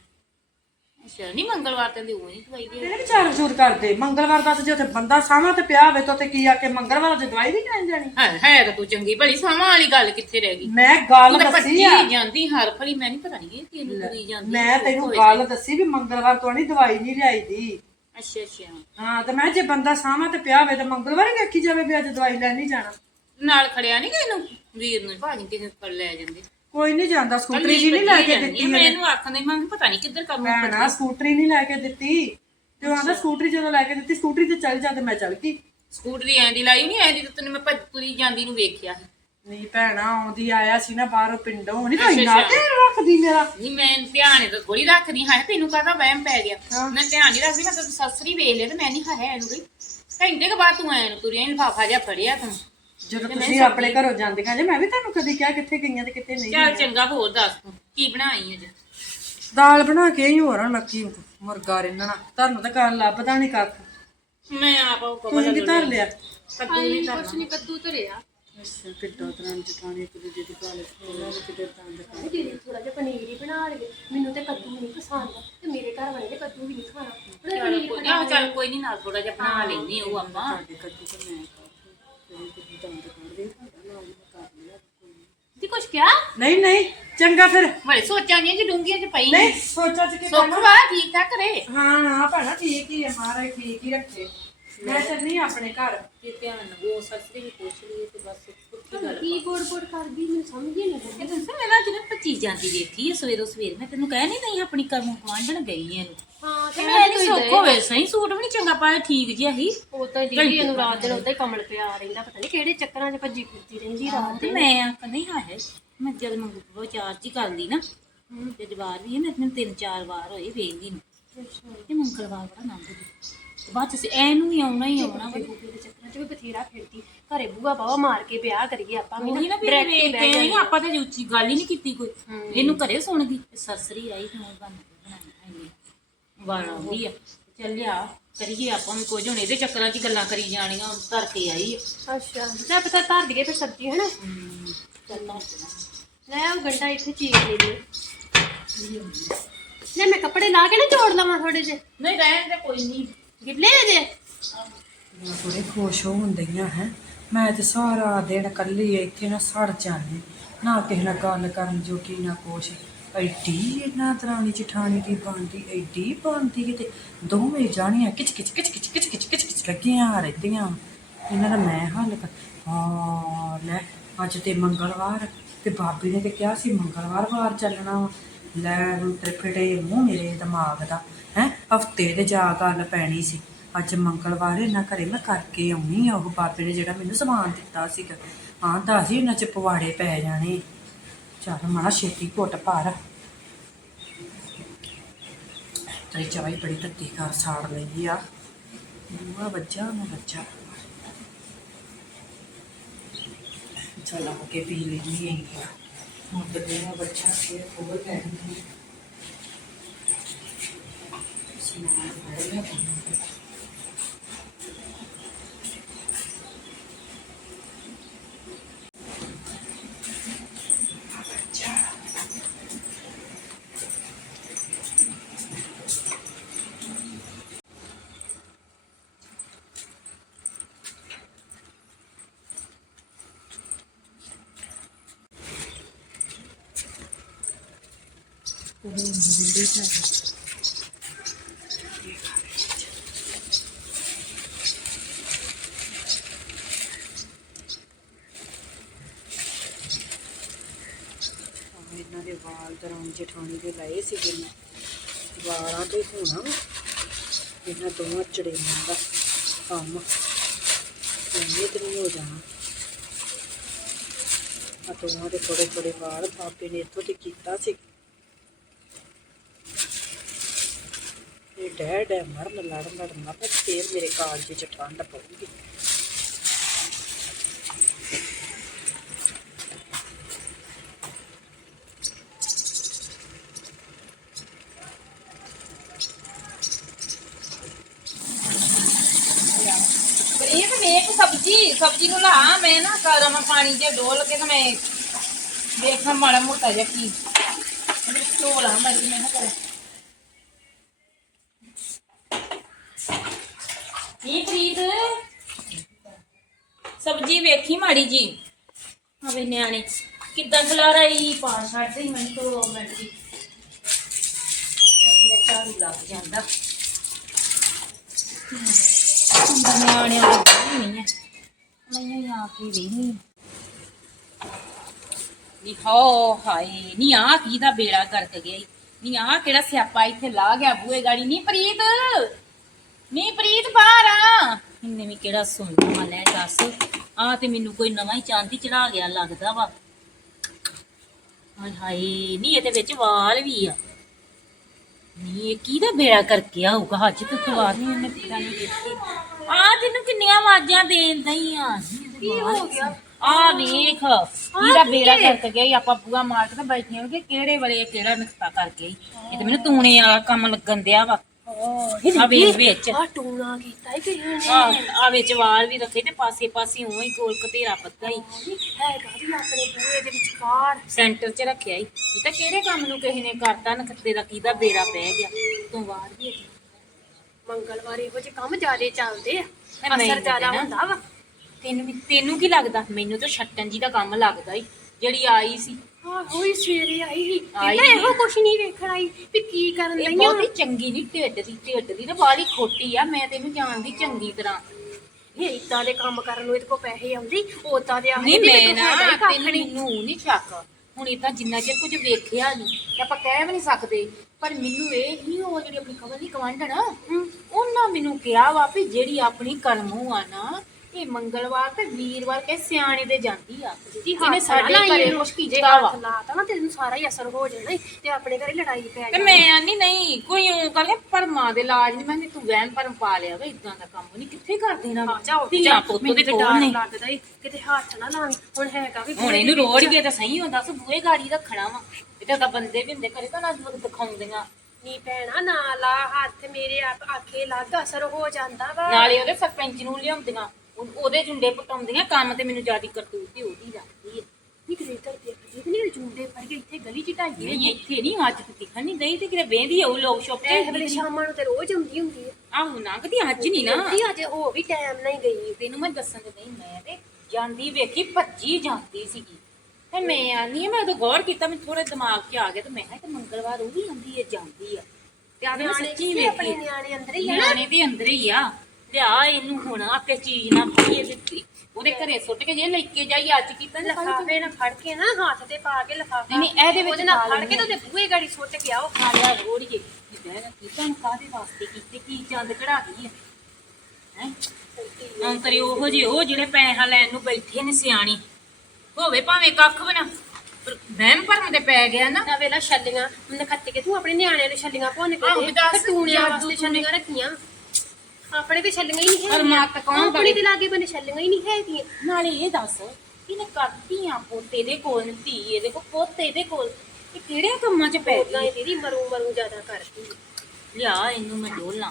ਅੱਛਾ ਨਹੀਂ ਮੰਗਲਵਾਰ ਤੇ ਉਹ ਨਹੀਂ ਦਵਾਈ ਦੇ। ਤੇਰੇ ਵਿਚਾਰ ਜ਼ੂਰ ਕਰਦੇ। ਮੰਗਲਵਾਰ ਦਾ ਤੇ ਜੇ ਉੱਥੇ ਬੰਦਾ ਸਾਵਾਂ ਤੇ ਪਿਆ ਹੋਵੇ ਤਾਂ ਉੱਥੇ ਕੀ ਆ ਕੇ ਮੰਗਲਵਾਰ ਦੀ ਦਵਾਈ ਨਹੀਂ ਲੈਣ ਜਾਣੀ? ਹੈ ਹੈ ਤਾਂ ਤੂੰ ਚੰਗੀ ਭਲੀ ਸਾਵਾਂ ਵਾਲੀ ਗੱਲ ਕਿੱਥੇ ਰਹਿ ਗਈ? ਮੈਂ ਗੱਲ ਤੂੰ ਤਾਂ ਦੱਸੀ ਆ। ਭੱਜੀ ਜਾਂਦੀ ਹਰ ਭਲੀ ਮੈਂ ਨਹੀਂ ਪਤਾ ਨਹੀਂ ਇਹ ਕਿਹਨੂੰ ਕਰੀ ਜਾਂਦੀ ਮੈਂ ਤੈਨੂੰ ਗੱਲ ਦੱਸੀ ਵੀ ਮੰਗਲਵਾਰ ਤੋਂ ਨਹੀਂ ਦਵਾਈ ਨਹੀਂ ਲਿਆਈ ਦੀ। ਅੱਛਾ ਅੱਛਾ। ਹਾਂ ਤੇ ਮੈਂ ਜੇ ਬੰਦਾ ਸਾਵਾਂ ਤੇ ਪਿਆ ਹੋਵੇ ਤਾਂ ਮੰਗਲਵਾਰ ਹੀ ਵੇਖੀ ਜਾਵੇ ਵੀ ਅੱਜ ਦਵਾਈ ਲੈਣ ਨਹੀਂ ਜਾਣਾ। ਨਾਲ ਖੜਿਆ ਨਹੀਂ ਕਿਨੂੰ ਵੀਰ ਨੂੰ ਭਾਜੀ ਕਿਸੇ ਕੋਲ ਲੈ ਜਾਂਦੇ। ਕੋਈ ਨਹੀਂ ਜਾਂਦਾ ਸਕੂਟਰੀ ਜੀ ਨਹੀਂ ਲੈ ਕੇ ਦਿੱਤੀ ਮੈਂ ਇਹਨੂੰ ਆਖਦੇ ਮੈਂ ਕਿਹਾ ਪਤਾ ਨਹੀਂ ਕਿੱਧਰ ਕੰਮ ਭੈਣਾ ਸਕੂਟਰੀ ਨਹੀਂ ਲੈ ਕੇ ਦਿੱਤੀ। ਤੇ ਉਹ ਆਂਦਾ ਸਕੂਟਰੀ ਜਦੋਂ ਲੈ ਕੇ ਦਿੱਤੀ ਸਕੂਟਰੀ ਤੇ ਚੱਲ ਜਾ ਤੇ ਮੈਂ ਚੱਲ ਗਈ। ਸਕੂਟਰੀ ਐਂ ਦੀ ਲਾਈ ਨਹੀਂ ਐਂ ਦੀ ਤਾਂ ਤੈਨੂੰ ਮੈਂ ਭੱਜ ਤੁਰੀ ਜਾਂਦੀ ਨੂੰ ਵੇਖਿਆ ਨਹੀਂ ਭੈਣਾ ਆਉਂਦੀ ਆਇਆ ਸੀ ਨਾ ਬਾਹਰੋਂ ਪਿੰਡੋਂ ਨਹੀਂ ਤਾਂ ਇੰਨਾ ਧਿਆਨ ਰੱਖਦੀ ਮੇਰਾ। ਨਹੀਂ ਮੈਂ ਧਿਆਨ ਤਾਂ ਥੋੜੀ ਰੱਖਦੀ ਹਾਂ ਤੈਨੂੰ ਕਾਹਦਾ ਵਹਿਮ ਪੈ ਗਿਆ। ਮੈਂ ਧਿਆਨ ਨਹੀਂ ਰੱਖਦੀ ਮੈਂ ਤਾਂ ਸਸਰੀ ਵੇਖ ਲਿਆ ਤੇ ਮੈਂ ਨਹੀਂ ਖਾਇਆ ਇਹਨੂੰ ਕੋਈ। ਘੰਟੇ ਕੇ ਬਾਅਦ ਤੂੰ ਐ ਨੂੰ ਤੁਰਿਆ ਲਿਫਾਫਾ ਜਿਹਾ ਫੜਿਆ ਤੂੰ। ਜਦੋਂ ਤੁਸੀਂ ਆਪਣੇ ਘਰੋਂ ਜਾਂਦੀਆਂ ਜੇ ਮੈਂ ਵੀ ਤੁਹਾਨੂੰ ਕਦੀ ਕਿਹਾ ਕਿੱਥੇ ਗਈਆਂ ਤੇ ਕਿੱਥੇ ਨਹੀਂ ਚੱਲ ਚੰਗਾ ਹੋਰ ਦੱਸ ਤੂੰ ਕੀ ਬਣਾਈ ਅੱਜ? ਦਾਲ ਬਣਾ ਕੇ ਹੀ ਹੋਰ ਮੱਕੀ ਮੁਰਗਾ ਰਿੰਨਣਾ। ਤੁਹਾਨੂੰ ਤਾਂ ਕਰਨ ਲੱਭਦਾ ਨਹੀਂ ਕੱਖ। ਮੈਂ ਆਪ ਉਹ ਕਬਰ ਤੁਸੀਂ ਕੀ ਧਰ ਲਿਆ? ਕੱਦੂ ਨਹੀਂ ਕੁਛ ਨਹੀਂ ਕੱਦੂ ਧਰਿਆ। ਅੱਛਾ ਕਿੱਡਾ ਤਰ੍ਹਾਂ ਜਟਾਣੇ ਇੱਕ ਦੂਜੇ ਦੀ ਗੱਲ ਦੇ ਕਿਤੇ ਤਾਂ ਇਹ ਦੀਦੀ ਥੋੜਾ ਜਿਹਾ ਪਨੀਰ ਹੀ ਬਣਾ ਲਈਏ। ਮੈਨੂੰ ਤੇ ਕੱਦੂ ਨਹੀਂ ਪਸੰਦ ਤੇ ਮੇਰੇ ਘਰ ਵਾਲੇ ਨੇ ਕੱਦੂ ਵੀ ਨਹੀਂ ਖਾਣਾ। ਉਹਨੇ ਪਨੀਰ ਕੋਈ ਆਹ ਚੱਲ ਕੋਈ ਨਹੀਂ ਨਾਲ ਥੋੜਾ ਜਿਹਾ ਬਣਾ ਲੈਣੀ ਉਹ ਆਪਾਂ। ਕੱਦੂ ਤੇ ਮੈਂ ਦੀ ਕੁਛ ਕਿਹਾ? ਨਹੀਂ ਨਹੀਂ ਚੰਗਾ ਫਿਰ। ਬੜੇ ਸੋਚਾਂ ਦੀਆਂ ਜੀ ਡੂੰਗੀਆਂ ਚ ਪਈ। ਨਹੀਂ ਸੋਚਾ ਚ ਕਿ ਸੁੱਖ ਵਾ ਠੀਕ ਠਾਕ ਰੇ ਹਾਂ ਹਾਂ ਭੈਣਾ ਠੀਕ ਹੀ ਹੈ ਮਹਾਰਾਜ ਠੀਕ ਹੀ ਰੱਖੇ। ਮੈਂ ਚੱਲਨੀ ਆਂ ਆਪਣੇ ਘਰ। ਤੇ ਧਿਆਨ ਨਾਲ ਉਹ ਸਸਰੀ ਵੀ ਪੁੱਛ ਲਈ ਤੇ ਬਸ ਗੱਲ ਕੀ ਬੋੜ ਬੋੜ ਕਰਦੀ ਮੈਨੂੰ ਸਮਝ ਹੀ ਨਹੀਂ ਇਹ ਦੱਸਾਂ ਮੈਂ ਨਾ ਪੱਚੀ ਜਾਂਦੀ ਦੇਖੀ ਹੈ ਸਵੇਰੋ ਸਵੇਰ ਮੈਂ ਤੈਨੂੰ ਕਹਿ ਨਹੀਂ ਦਈ ਆਪਣੀ ਕਰਮ ਗਵਾਂਢਣ ਗਈ ਐ ਨੂੰ ਹਾਂ ਤੇ ਮੈਂ ਨਹੀਂ ਸੁੱਖ ਹੋਵੇ ਸਹੀ ਸੂਟ ਵੀ ਨਹੀਂ ਚੰਗਾ ਪਾਇਆ ਠੀਕ ਜਿਹਾ ਹੀ ਉਹ ਤਾਂ ਦੀਦੀ ਇਹਨੂੰ ਰਾਤ ਦਿਨ ਉਦਾਂ ਹੀ ਕਮਲ ਪਿਆ ਰਹਿੰਦਾ ਪਤਾ ਨਹੀਂ ਕਿਹੜੇ ਚੱਕਰਾਂ 'ਚ ਭੱਜੀ ਫਿਰਦੀ ਰਹਿੰਦੀ ਰਾਤ ਤੇ ਮੈਂ ਆਖ ਨਹੀਂ ਹਾਂ ਹੈ ਮੈਂ ਜਦ ਮੰਗੂ ਚਾਰਜ ਹੀ ਕਰ ਲਈ ਨਾ ਤੇ ਜਵਾਰ ਵੀ ਹੈ ਮੈਂ ਤੈਨੂੰ ਤਿੰਨ ਚਾਰ ਵਾਰ ਹੋਏ ਵੇਖਦੀ ਨੂੰ। ਇਹ ਮੰਗਲਵਾਰ ਬੜਾ ਨੰਦ ਦੀ ਬਾਅਦ ਚ ਐਨੂੰ ਹੀ ਆਉਣਾ ਹੀ ਆਉਣਾ ਵਾ। ਦੇ ਚੱਕਰਾਂ 'ਚ ਵੀ ਬਥੇਰਾ ਫਿਰਦੀ। ਘਰੇ ਬੂਆ ਬਾਵਾ ਮਾਰ ਕੇ ਵਿਆਹ ਕਰੀਏ ਆਪਾਂ ਵੀ ਉਹੀ ਨਾ ਫਿਰ direct ਹੀ ਵੇਖ ਬਹਿ ਕੇ ਜਾਂਦੇ। ਆਪਾਂ ਤਾਂ ਉੱਚੀ ਗੱਲ ਹੀ ਨਹੀਂ ਕੀਤੀ ਕੋਈ। ਇਹਨੂੰ ਘਰੇ ਸੁਣ ਗਈ ਸਰਸਰੀ ਆਈ ਤੇ ਉਹ ਬਣ ਬਣਾਈ ਹੁੰਦੀ ਆ। ਚੱਲ ਲਿਆ ਕਰੀਏ ਆਪਾਂ ਵੀ ਕੁਝ। ਹੁਣ ਇਹਦੇ ਚੱਕਰਾਂ 'ਚ ਗੱਲਾਂ ਕਰੀ ਜਾਣੀਆਂ ਹੁਣ ਧਰ ਕੇ ਆਈ ਆ। ਅੱਛਾ। ਜਾਂ ਪਤਾ ਧਰ ਦਈਏ ਫਿਰ ਸਬਜ਼ੀ ਹੈ ਨਾ ਚੱਲ ਲੈ ਉਹ ਗੰਡਾ ਇੱਥੇ ਚੀਰ ਲੈ ਲਈ ਲੈ ਮੈਂ ਕੱਪੜੇ ਲਾ ਕੇ ਨਾ ਜੋੜ ਲਵਾਂ ਥੋੜੇ ਜਿਹੇ। ਨਹੀਂ ਰਹਿਣ ਦੇ ਕੋਈ ਨਹੀਂ। ਗਿੱਲੇ ਜੇ। ਮੈਂ ਬੜੇ ਖੁਸ਼ ਹੋ ਹੁੰਦੀਆਂ ਹੈ। ਮੈਂ ਤੇ ਸਾਰਾ ਦਿਨ ਕੱਲੀ ਇੱਥੇ ਨਾ ਸੜ ਜਾਂਦੀ। ਨਾ ਕਿਸੇ ਨਾਲ ਗੱਲ ਕਰਨ ਜੋਗੀ ਨਾ ਕੁਛ। ਐਡੀ ਇਹਨਾਂ ਦਰਾਣੀ ਜਠਾਣੀ ਦੀ ਬਣਦੀ ਐਡੀ ਬਣਦੀ ਕਿਤੇ ਦੋਵੇਂ ਜਾਣੀਆਂ ਕਿਚ ਕਿਚ ਕਿਚ ਕਿਚ ਕਿਚ ਕਿਚ ਕਿਚ ਕਿਚ ਲੱਗੀਆਂ ਰਹਿੰਦੀਆਂ। ਇਹਨਾਂ ਦਾ ਮੈਂ ਹੱਲ ਕਰ ਹਾਂ, ਲੈ, ਅੱਜ ਤੇ ਮੰਗਲਵਾਰ ਤੇ ਬਾਬੇ ਨੇ ਤੇ ਕਿਹਾ ਸੀ ਮੰਗਲਵਾਰ ਵਾਰ ਚੱਲਣਾ ਵਾ। ਲੈ, ਹੁਣ ਤੇ ਮੂੰਹ ਮੇਰੇ ਦਿਮਾਗ ਦਾ। ਹੈ, ਹਫ਼ਤੇ ਤੇ ਜਾ ਗੱਲ ਪੈਣੀ ਸੀ। ਅੱਜ ਮੰਗਲਵਾਰ ਇਹਨਾਂ ਘਰੇ ਮੈਂ ਕਰਕੇ ਆਉਣੀ ਆ, ਉਹ ਬਾਬੇ ਨੇ ਜਿਹੜਾ ਮੈਨੂੰ ਸਮਾਨ ਦਿੱਤਾ ਸੀਗਾ। ਹਾਂ ਤਾਂ ਸੀ ਇਹਨਾਂ ਚ ਪਵਾੜੇ ਪੈ ਜਾਣੇ। ਚੱਲ ਮਾੜਾ ਛੇਤੀ ਘੁੱਟ ਭਰ। ਤੇਰੀ ਚਾਹ ਹੀ ਬੜੀ ਤੱਤੀ ਕਰ ਸਾੜ ਲਈ ਆ। ਮੂਆ ਬੱਚਾ ਨਾ ਬੱਚਾ ਚੱਲ ਆ ਕੇ ਪੀ ਲੈਣੀ ਹੈ ਹੁਣ ਤੇ ਮੇਰਾ ਬੱਚਾ ਫੇਰ ਹੋਰ ਪੈਣੀ ਸਮਾਨ ਫੜ ਲਿਆ ਆਹ ਇਹਨਾਂ ਦੇ ਵਾਲ ਦਰਾਂ ਜਠਾਣੀ ਦੇ ਲਾਏ ਸੀਗੇ ਮੈਂ ਵਾਲਾਂ ਤੇ ਹੋਣਾ ਵਾ। ਇਹਨਾਂ ਦੋਵਾਂ ਚੜੇਨਾਂ ਦਾ ਕੰਮ ਇਹ ਤੇ ਨਹੀਂ ਹੋ ਜਾਣਾ ਆ ਦੋਵਾਂ ਦੇ ਥੋੜੇ ਥੋੜੇ ਵਾਲ ਬਾਬੇ ਨੇ ਇੱਥੋਂ ਤੇ ਕੀਤਾ ਸੀ डह है मरन लड़न लड़न ना फिर मेरे कागज़ बिच ठंड पौगी सब्ज़ी सब्ज़ी ला, मैं ना कर मैं पानी जो डोल के मैं देखा माड़ा मोटा जहा मैं मैं ਵੇਖੀ ਮਾੜੀ ਜੀ। ਆਵੇ ਨਿਆਣੇ, ਕਿੱਦਾਂ ਖਲਾ ਰਹੀ ਪਾ ਛੱਡਦੇ ਮੈਨੂੰ ਤੋਂ ਮਿੰਟ ਦੀ। ਮੇਰਾ ਝਾੜੂ ਲੱਗ ਜਾਂਦਾ। ਨਿਆਣਿਆਂ ਦੀ ਨਹੀਂ ਹੈ ਨਹੀਂ ਆ ਕੇ ਵੀ ਨਹੀਂ ਨੀ ਹੋ। ਹਾਏ, ਨੀ ਆ ਕੀ ਦਾ ਬੇੜਾ ਗਰਕ ਗਿਆ ਨੀ ਆ ਕਿਹੜਾ ਸਿਆਪਾ ਇੱਥੇ ਲਾ ਗਿਆ ਬੂਏ ਗਾੜੀ। ਨੀ ਪ੍ਰੀਤ ਨੀ ਪ੍ਰੀਤ ਬਾਹਰ ਆ। ਇਹਨੇ ਵੀ ਕਿਹੜਾ ਸੁਣਨਾ ਲੈ ਦੱਸ। ਆ ਤੇ ਮੈਨੂੰ ਕੋਈ ਨਵਾਂ ਹੀ ਚਾਂਦੀ ਚੜਾ ਗਿਆ ਲੱਗਦਾ ਵਾ। ਹਾਏ ਹਾਏ ਨੀ ਇਹਦੇ ਵਿੱਚ ਵਾਲ ਵੀ ਆ। ਨੀ ਇਹ ਕਿਹਦਾ ਬੇੜਾ ਕਰਕੇ ਆਊਗਾ? ਹੱਜ ਤੇ ਤਵਾਰ ਨਹੀਂ ਇਹਨੇ ਪਤਾ ਨਹੀਂ ਦੇਖੀ। ਆ ਤੈਨੂੰ ਕਿੰਨੀਆਂ ਆਵਾਜ਼ਾਂ ਦੇਣ ਦਈ ਆ। ਕੀ ਹੋ ਗਿਆ? ਆ ਵੇਖ ਇਹਦਾ ਬੇੜਾ ਕਰਕੇ ਗਿਆ ਈ, ਆਪਾਂ ਬੂਆ ਮਾਰ ਕੇ ਤਾਂ ਬੈਠੀਆਂ ਕਿ ਕਿਹੜੇ ਵੇਲੇ ਕਿਹੜਾ ਨੁਕਤਾ ਕਰ ਗਿਆ ਈ। ਇਹ ਤੇ ਮੈਨੂੰ ਤੂਣੇ ਵਾਲਾ ਕੰਮ ਲੱਗਣ ਦਿਆ ਵਾ। ਆ ਵੇਖ ਵਿੱਚ ਆ ਟੂਣਾ ਕੀਤਾ ਹੀ ਕਿਸੇ ਨੇ। ਆ ਆ ਵਿੱਚ ਵਾਲ ਵੀ ਰੱਖੇ ਤੇ ਪਾਸੇ ਪਾਸੇ ਉਵੇਂ ਹੀ ਗੋਲ ਕਤੇਰਾ ਪੱਤਾ ਹੀ। ਹੈਗਾ ਵੀ ਆਪਣੇ ਬੂਹੇ ਦੇ ਵਿਚਕਾਰ ਸੈਂਟਰ 'ਚ ਰੱਖਿਆ ਈ ਇਹ ਤਾਂ ਕਿਹੜੇ ਕੰਮ ਨੂੰ ਕਿਸੇ ਨੇ ਕਰਤਾ ਨਖੱਤੇ ਦਾ ਕਿਹਦਾ ਬੇੜਾ ਪੈ ਗਿਆ। ਤੂੰ ਬਾਹਰ ਵੀ ਹੈਗੀ। ਮੰਗਲਵਾਰ ਇਹੋ ਜਿਹੇ ਕੰਮ ਜ਼ਿਆਦੇ ਚੱਲਦੇ ਆ। ਤੇ ਮੈਂ ਅਸਰ ਜ਼ਿਆਦਾ ਨਾ- ਹੁੰਦਾ ਵਾ। ਤੈਨੂੰ ਵੀ ਤੈਨੂੰ ਕੀ ਲੱਗਦਾ? ਮੈਨੂੰ ਤਾਂ ਛੱਟਣ ਜੀ ਦਾ ਕੰਮ ਲੱਗਦਾ ਈ ਜਿਹੜੀ ਆਈ ਸੀ। ਹਾਂ ਹੋਈ ਸਵੇਰੇ ਆਈ ਸੀ। ਆਈ ਕਹਿੰਦਾ ਸੀ। ਇਹੋ ਕੁਛ ਨਹੀਂ ਵੇਖਣ ਆਈ ਵੀ ਕੀ ਕਰਨ ਇਹ ਲਈ ਬਹੁਤ ਚੰਗੀ ਨਹੀਂ ਢਿੱਡ ਦੀ ਢਿੱਡ ਦੀ ਤਾਂ ਬਾਲੀ ਖੋਟੀ ਆ ਮੈਂ ਤੈਨੂੰ ਜਾਣਦੀ ਚੰਗੀ ਤਰ੍ਹਾਂ। ਇਹ ਇਦਾਂ ਦੇ ਕੰਮ ਕਰਨ ਨੂੰ ਇਹਦੇ ਕੋਲ ਪੈਸੇ ਆਉਂਦੇ ਉਦਾਂ ਦੇ ਨਹੀਂ ਆਉਂਦੇ ਮੈਂ ਨਾ ਤੈਨੂੰ ਮੈਨੂੰ ਨਹੀਂ। ਸ਼ੱਕ ਹੁਣ ਇਦਾਂ ਜਿੰਨਾ ਚਿਰ ਕੁਝ ਵੇਖਿਆ ਨਹੀਂ ਤੇ ਆਪਾਂ ਕਹਿ ਵੀ ਨਹੀਂ ਸਕਦੇ। ਪਰ ਮੈਨੂੰ ਇਹ ਹੀ ਉਹ ਜਿਹੜੀ ਆਪਣੀ ਖਬਰ ਨਹੀਂ ਕਵਾਂਡਣ ਉਹਨਾਂ ਮੈਨੂੰ ਕਿਹਾ ਵਾ ਵੀ ਜਿਹੜੀ ਆਪਣੀ ਕਰਮੂ ਆ ਨਾ ਇਹ ਮੰਗਲਵਾਰ ਤੇ ਵੀਰਵਾਰ ਕੇ ਸਿਆਣੇ ਦੇ ਜਾਂਦੀ ਆ। ਜੀ ਜਿਹਨੇ ਸਾਡੇ ਘਰੇ ਕੁਛ ਕੀਤਾ ਵਾ। ਲਾਤਾ ਨਾ ਤੈਨੂੰ ਸਾਰਾ ਹੀ ਅਸਰ ਹੋ ਜਾਣਾ ਈ ਤੇ ਆਪਣੇ ਘਰੇ ਲੜਾਈ ਪੈ ਤੇ ਮੈਂ ਆਨੀ ਨਹੀਂ ਕੋਈ ਉਹ ਕਰਕੇ ਪਰਮਾ ਦੇ ਇਲਾਜ ਨਹੀਂ ਮੈਂ ਕਿਹਾ ਤੂੰ ਵਹਿਮ ਭਰਮ ਪਾ ਲਿਆ ਵੇ ਇਦਾਂ ਦਾ ਕੰਮ ਨਹੀਂ ਕਿੱਥੇ ਕਰ ਦੇਣਾ ਵਾ? ਜਾਓ ਧੀਆਂ ਪੁੱਤ ਦੇ ਕੋਲ ਲੱਗਦਾ ਈ ਕਿਤੇ ਹੱਥ ਨਾ ਲਾਵੀਂ ਹੁਣ ਹੈਗਾ ਵੀ ਹੁਣ ਇਹਨੂੰ ਰੋੜ ਕੇ ਤਾਂ ਸਹੀ ਹੁੰਦਾ ਸੀ ਬੂਹੇ ਗਾੜੀ ਰੱਖਣਾ ਵਾ। ਇਹ ਤਾਂ ਬੰਦੇ ਵੀ ਹੁੰਦੇ ਘਰੇ ਤਾਂ ਨਾ ਦਿਖਾਉਂਦੀਆਂ। ਨੀ ਭੈਣਾ ਨਾ ਲਾ ਹੱਥ ਮੇਰੇ ਆਪ ਆਖੇ ਲੱਗ ਅਸਰ ਹੋ ਜਾਂਦਾ ਵਾ। ਨਾਲੇ ਉਹਦੇ ਸਰਪੰਚ ਨੂੰ ਲਿਆਉਂਦੀਆਂ। ਉਹ- ਉਹਦੇ ਜੁੰਡੇ ਪਟਾਉਂਦੀਆਂ ਕੰਮ ਤੇ ਮੈਨੂੰ ਜਿਆਦੀ ਕਰਤੂਤ ਤੇ ਉਹਦੀ ਲੱਗਦੀ ਹੈ ਨੀ ਕਿਤੇ ਇੱਧਰ ਦੇਖ ਨਹੀਂ ਜੁੰਡੇ ਫੜ ਕੇ ਇੱਥੇ ਗਲੀ ਚ ਢਾਈ ਨਹੀਂ ਇੱਥੇ ਨਹੀਂ ਅੱਜ ਤੇ ਦਿਖਣ ਨਹੀਂ ਗਈ ਤੇ ਕਿਤੇ ਵੇਂਦੀ ਉਹ ਲੋਕ ਸ਼ੋਪ ਤੇ ਇਹ ਵੇਲੇ ਸ਼ਾਮਾਂ ਨੂੰ ਤੇ ਰੋਜ਼ ਆਉਂਦੀ ਹੁੰਦੀ ਆ। ਆਹੋ ਨਾ ਕਦੀ ਅੱਜ ਨਹੀਂ ਨਾ। ਆਉਂਦੀ ਅੱਜ ਉਹ ਵੀ ਟਾਈਮ ਨਹੀਂ ਗਈ ਤੈਨੂੰ ਮੈਂ ਦੱਸਣ ਤੇ ਨਹੀਂ ਮੈਂ ਤੇ ਜਾਂਦੀ ਵੇਖੀ ਭੱਜੀ ਜਾਂਦੀ ਸੀਗੀ। ਤੇ ਮੈਂ ਆਨੀ ਆ ਮੈਂ ਉਦੋਂ ਗੌਰ ਕੀਤਾ ਮੈਨੂੰ ਥੋੜਾ ਦਿਮਾਗ 'ਚ ਆ ਗਿਆ ਤੇ ਮੈਂ ਕਿਹਾ ਕਿ ਮੰਗਲਵਾਰ ਉਹ ਵੀ ਆਉਂਦੀ ਹੈ ਜਾਂਦੀ ਆ। ਤੇ ਆਦੇ ਮੈਂ ਨਿਆਣੇ ਸੱਚੀ ਕਿੱਥੇ ਆਪਣੇ ਵੇਖੀ ਨਿਆਣੇ ਅੰਦਰ ਹੀ ਆ ਨਾ? ਨਿਆਣੇ ਵੀ ਅੰਦਰ ਹੀ ਆ। ਲਿਆ ਇਹਨੂੰ ਹੁਣ ਆਪੇ ਚੀਜ਼ ਨਾ ਫੜੀਏ ਦਿੱਤੀ। ਉਹਦੇ ਘਰੇ ਸੁੱਟ ਕੇ ਜੇ ਲੈ ਕੇ ਜਾਈ ਅੱਜ ਕੀਤਾ ਨਾ ਲਫਾਫੇ ਨਾਲ ਫੜ ਕੇ ਨਾ ਹੱਥ ਤੇ ਪਾ ਕੇ ਲਫਾਫਾ। ਨਹੀਂ, ਇਹਦੇ ਵਿੱਚ ਨਾਲ ਫੜ ਕੇ ਤੇ ਉਹਦੇ ਬੂਹੇ ਗਾੜੀ ਸੁੱਟ ਕੇ ਆਓ। ਖਾ ਲਿਆ ਰੋੜੀਏ। ਜਿਹੜਾ ਕੀਤਾ ਨੂੰ ਕਾਦੇ ਵਾਸਤੇ ਕੀਤੇ ਕੀ ਚੰਦ ਕਢਾ ਗਈ ਹੈ? ਹੈ ਅੰਤਰੀ ਉਹੋ ਜਿਹੇ ਉਹ ਜਿਹੜੇ ਪੈਸਾ ਲੈਣ ਨੂੰ ਬੈਠੇ ਨੇ ਸਿਆਣੀ। ਹੋਵੇ ਭਾਵੇਂ ਕੱਖ ਬਣਾ ਪਰ ਵਹਿਮ ਭਰਮ ਤੇ ਪੈ ਗਿਆ ਨਾ। ਨਾ ਵੇਲਾ ਛੱਲੀਆਂ ਨਖੱਤੇ ਕੇ ਤੂੰ ਆਪਣੇ ਨਿਆਣਿਆਂ ਨੂੰ ਭੁੰਨ ਕੇ ਦੇ ਟੂਣਿਆਂ ਵਾਸਤੇ। ਛੱਲੀਆਂ ਰੱਖੀਆਂ। ਆਪਣੇ ਤੇ ਛੱਲੀਆਂ ਹੀ ਨਹੀਂ ਪਰ ਮੱਤ ਕੌਣ ਆਪਣੇ ਕਰੇ? ਤੇ ਲਾਗੇ ਬੰਨੇ ਛੱਲੀਆਂ ਹੀ ਨਹੀਂ ਹੈਗੀਆਂ। ਨਾਲੇ ਇਹ ਦੱਸ ਇਹਨੇ ਕਰਤੀਆਂ ਪੋਤੇ ਦੇ ਕੋਲ ਨੇ, ਧੀ ਇਹਦੇ ਕੋਲ ਪੁੱਤ ਇਹਦੇ ਕੋਲ। ਇਹ ਕਿਹੜੇ ਕੰਮਾਂ 'ਚ ਪੈ ਉਦਾਂ ਗਈ? ਹੀ ਦੀਦੀ ਮਰੂ ਮਰੂ ਜ਼ਿਆਦਾ ਕਰਦੀ ਲਿਆ ਇਹਨੂੰ ਮੈਂ ਡੋਲਣਾ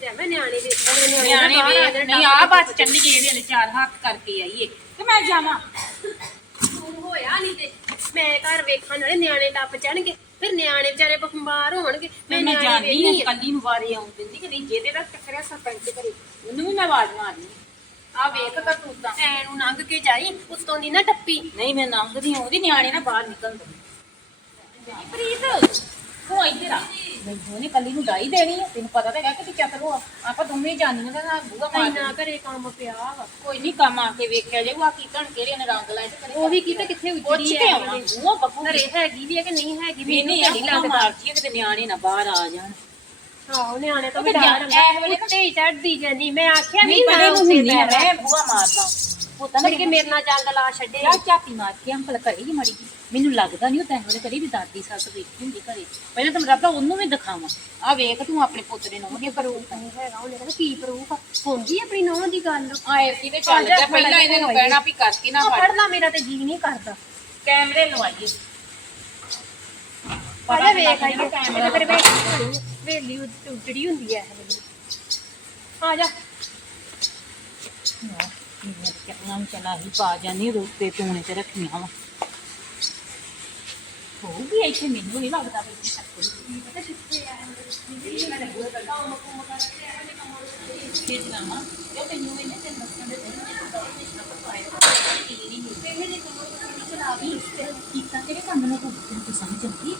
ਤੇ ਮੈਂ ਨਿਆਣੇ ਦੇ ਨਿਆਣੇ ਨਿਆਣੇ ਨਾ ਬਾਹਰ ਆ ਵੇਖ ਜਾਣ, ਨਹੀਂ ਆ ਬਸ ਚੱਲੀ ਗਏ ਇਹਦੇ ਨੇ ਚਾਰ ਹੱਥ ਕਰਕੇ ਆਈਏ। ਤੇ ਮੈਂ ਜਾਵਾਂ। ਤੂੰ ਹੋਇਆ ਨਹੀਂ ਤੇ ਮੈਂ ਘਰ ਵੇਖਣ ਵਾਲੇ ਨਿਆਣੇ ਟੱਪ ਜਾਣਗੇ। ਫਿਰ ਨਿਆਣੇ ਵਿਚਾਰੇ ਬਿਮਾਰ ਹੋਣਗੇ। ਮੈਂ ਨਿਆਣੇ ਜਾਣੀ ਵੇਖਣੀ ਹਾਂ ਆ। ਕੱਲੀ ਨੂੰ ਵਾਰੀ ਆਉਂ ਦਿੰਦੀ ਕਿ ਨਹੀਂ ਜਿਹਦੇ ਨਾਲ ਟੱਕਰਿਆ ਸਰਪੰਚ ਕਰੇ। ਉਹਨੂੰ ਵੀ ਮੈਂ ਆਵਾਜ਼ ਮਾਰਨੀ ਆ ਵੇਖ ਕਰਤੂਤਾਂ ਐ ਨੂੰ ਲੰਘ ਕੇ ਜਾਈ ਉੱਤੋਂ ਦੀ ਨਾ ਟੱਪੀ। ਨਹੀਂ ਮੈਂ ਲੰਘਦੀ ਹਾਂ ਉਹਦੀ ਨਿਆਣੇ ਨਾ ਬਾਹਰ ਨਿਕਲ ਦੇ ਪ੍ਰੀਤ। ਤੂੰ ਇੱਧਰ ਆ ਮੈਨੂੰ ਉਹਨੇ ਕੱਲੀ ਨੂੰ ਡਾਈ ਦੇਣੀ ਆ? ਤੈਨੂੰ ਪਤਾ ਤਾਂ ਹੈਗਾ ਕਿ ਤੂੰ ਚੱਤ ਲੋ ਆਪਾਂ ਦੋਵੇਂ ਜਾਣੀਆਂ ਦਾ ਨਾ ਬੂਹਾ ਮਾਰ ਇੰਨਾ ਘਰੇ ਕੰਮ ਪਿਆ ਵਾ। ਕੋਈ ਨਹੀਂ ਕੰਮ ਆ ਕੇ ਵੇਖਿਆ ਜਾਊਗਾ ਕੀ ਕਣ ਕਿਹੜੇ ਨੇ ਰੰਗ ਲਾਏ ਤੇ ਕਰੇ ਉਹ ਵੀ ਕਿਤੇ ਕਿੱਥੇ ਉੱਜੜੀ ਹੈ ਬੂਹਾ ਬੱਬੂ ਘਰੇ ਹੈਗੀ ਵੀ ਹੈ ਕਿ ਨਹੀਂ ਹੈਗੀ ਵੀ ਨਹੀਂ ਤਾਂ ਆ ਮਾਰਦੀ ਕਿ ਨਿਆਣੇ ਨਾ ਬਾਹਰ ਆ ਜਾਣ। ਆਹੋ ਨਿਆਣੇ ਤਾਂ ਉਹ ਵੀ ਡਰ ਹੁੰਦਾ। ਇਹ ਵੇਲੇ ਤਾਂ- ਉੱਤੇ ਹੀ ਚੜਦੀ ਜਾਂਦੀ। ਮੈਂ ਆਖਿਆ ਪਰੇ ਮੈਂ ਨੂੰ ਉੱਤੇ ਆ ਮਾਰਦਾ। ਪੁੱਤਾਂ ਮੇਰੇ ਕੇ ਮੇਰੇ ਨਾਲ ਜੰਗ ਲਾ ਛੱਡੇ। ਯਾ ਚਾਤੀ ਮਾਰ ਕੇ ਅੰਕਲ ਘਰੇ ਹੀ ਮੜੀ ਮੈਨੂੰ ਲੱਗਦਾ ਨਹੀਂ ਉਹ ਤੈਨੂੰ ਵਾਲੇ ਘਰੇ ਵੀ ਦਾਦੀ ਸੱਸ ਵੇਖੀ ਹੁੰਦੀ ਘਰੇ। ਪਹਿਲਾਂ ਤਾਂ ਮੇਰਾ ਉਹਨੂੰ ਵੀ ਦਿਖਾਵਾਂ। ਆ ਵੇਖ ਤੂੰ ਆਪਣੇ ਪੁੱਤ ਦੇ ਨੌਂ ਇਹ ਪ੍ਰੂਫ ਨਹੀਂ ਹੈਗਾ ਉਹਨੇ ਕਹਿੰਦਾ ਕੀ ਪ੍ਰੂਫ ਹੁੰਦੀ ਆਪਣੀ ਨੌਂ ਦੀ ਗੱਲ। ਆਏ ਕਿਤੇ ਚੱਲ ਗਿਆ ਪਹਿਲਾਂ ਇਹਦੇ ਨੂੰ ਕਹਿਣਾ ਵੀ ਕਰਕੇ ਨਾ ਫੜ। ਫੜਨਾ ਮੇਰਾ ਤੇ ਜੀ ਨਹੀਂ ਕਰਦਾ। ਕੈਮਰੇ ਲਵਾਈਏ। ਪਹਿਲਾਂ ਵੇਖ ਆਈ ਨਾ ਕੈਮਰਾ। ਤੇਰੇ ਵੇਖ ਵੇਲੀ ਉੱਜੜੀ ਹੁੰਦੀ ਹੈ ਇਹ। ਆ ਜਾ। ਕਿੰਨਾ ਚਲਾ ਹੀ ਪਾ ਜਾਨੀ ਰੋਤੇ ਤੂਣੇ ਤੇ ਰੱਖੀਆਂ ਵਾ ਹੋਊਗੀ ਇੱਥੇ ਮੈਨੂੰ ਨਹੀਂ ਲੱਗਦਾ ਵੀ ਇੱਥੇ ਚੱਕਰੀ ਪਤਾ ਕਿੱਥੇ ਆ ਮੈਂ ਲੱਗੂਗਾ ਕਰਦਾ ਉਹ ਮਕੂ ਮਕਾ ਕੇ ਜਨਾਮਾ ਇਹ ਤੈਨੂੰ ਇਹਨੇ ਤੇ ਦੱਸਣ ਦੇ ਕੀਤਾ ਕਿਹੜੇ ਕੰਮ ਨੂੰ ਤੂੰ ਸਮਝ ਆਉਂਦੀ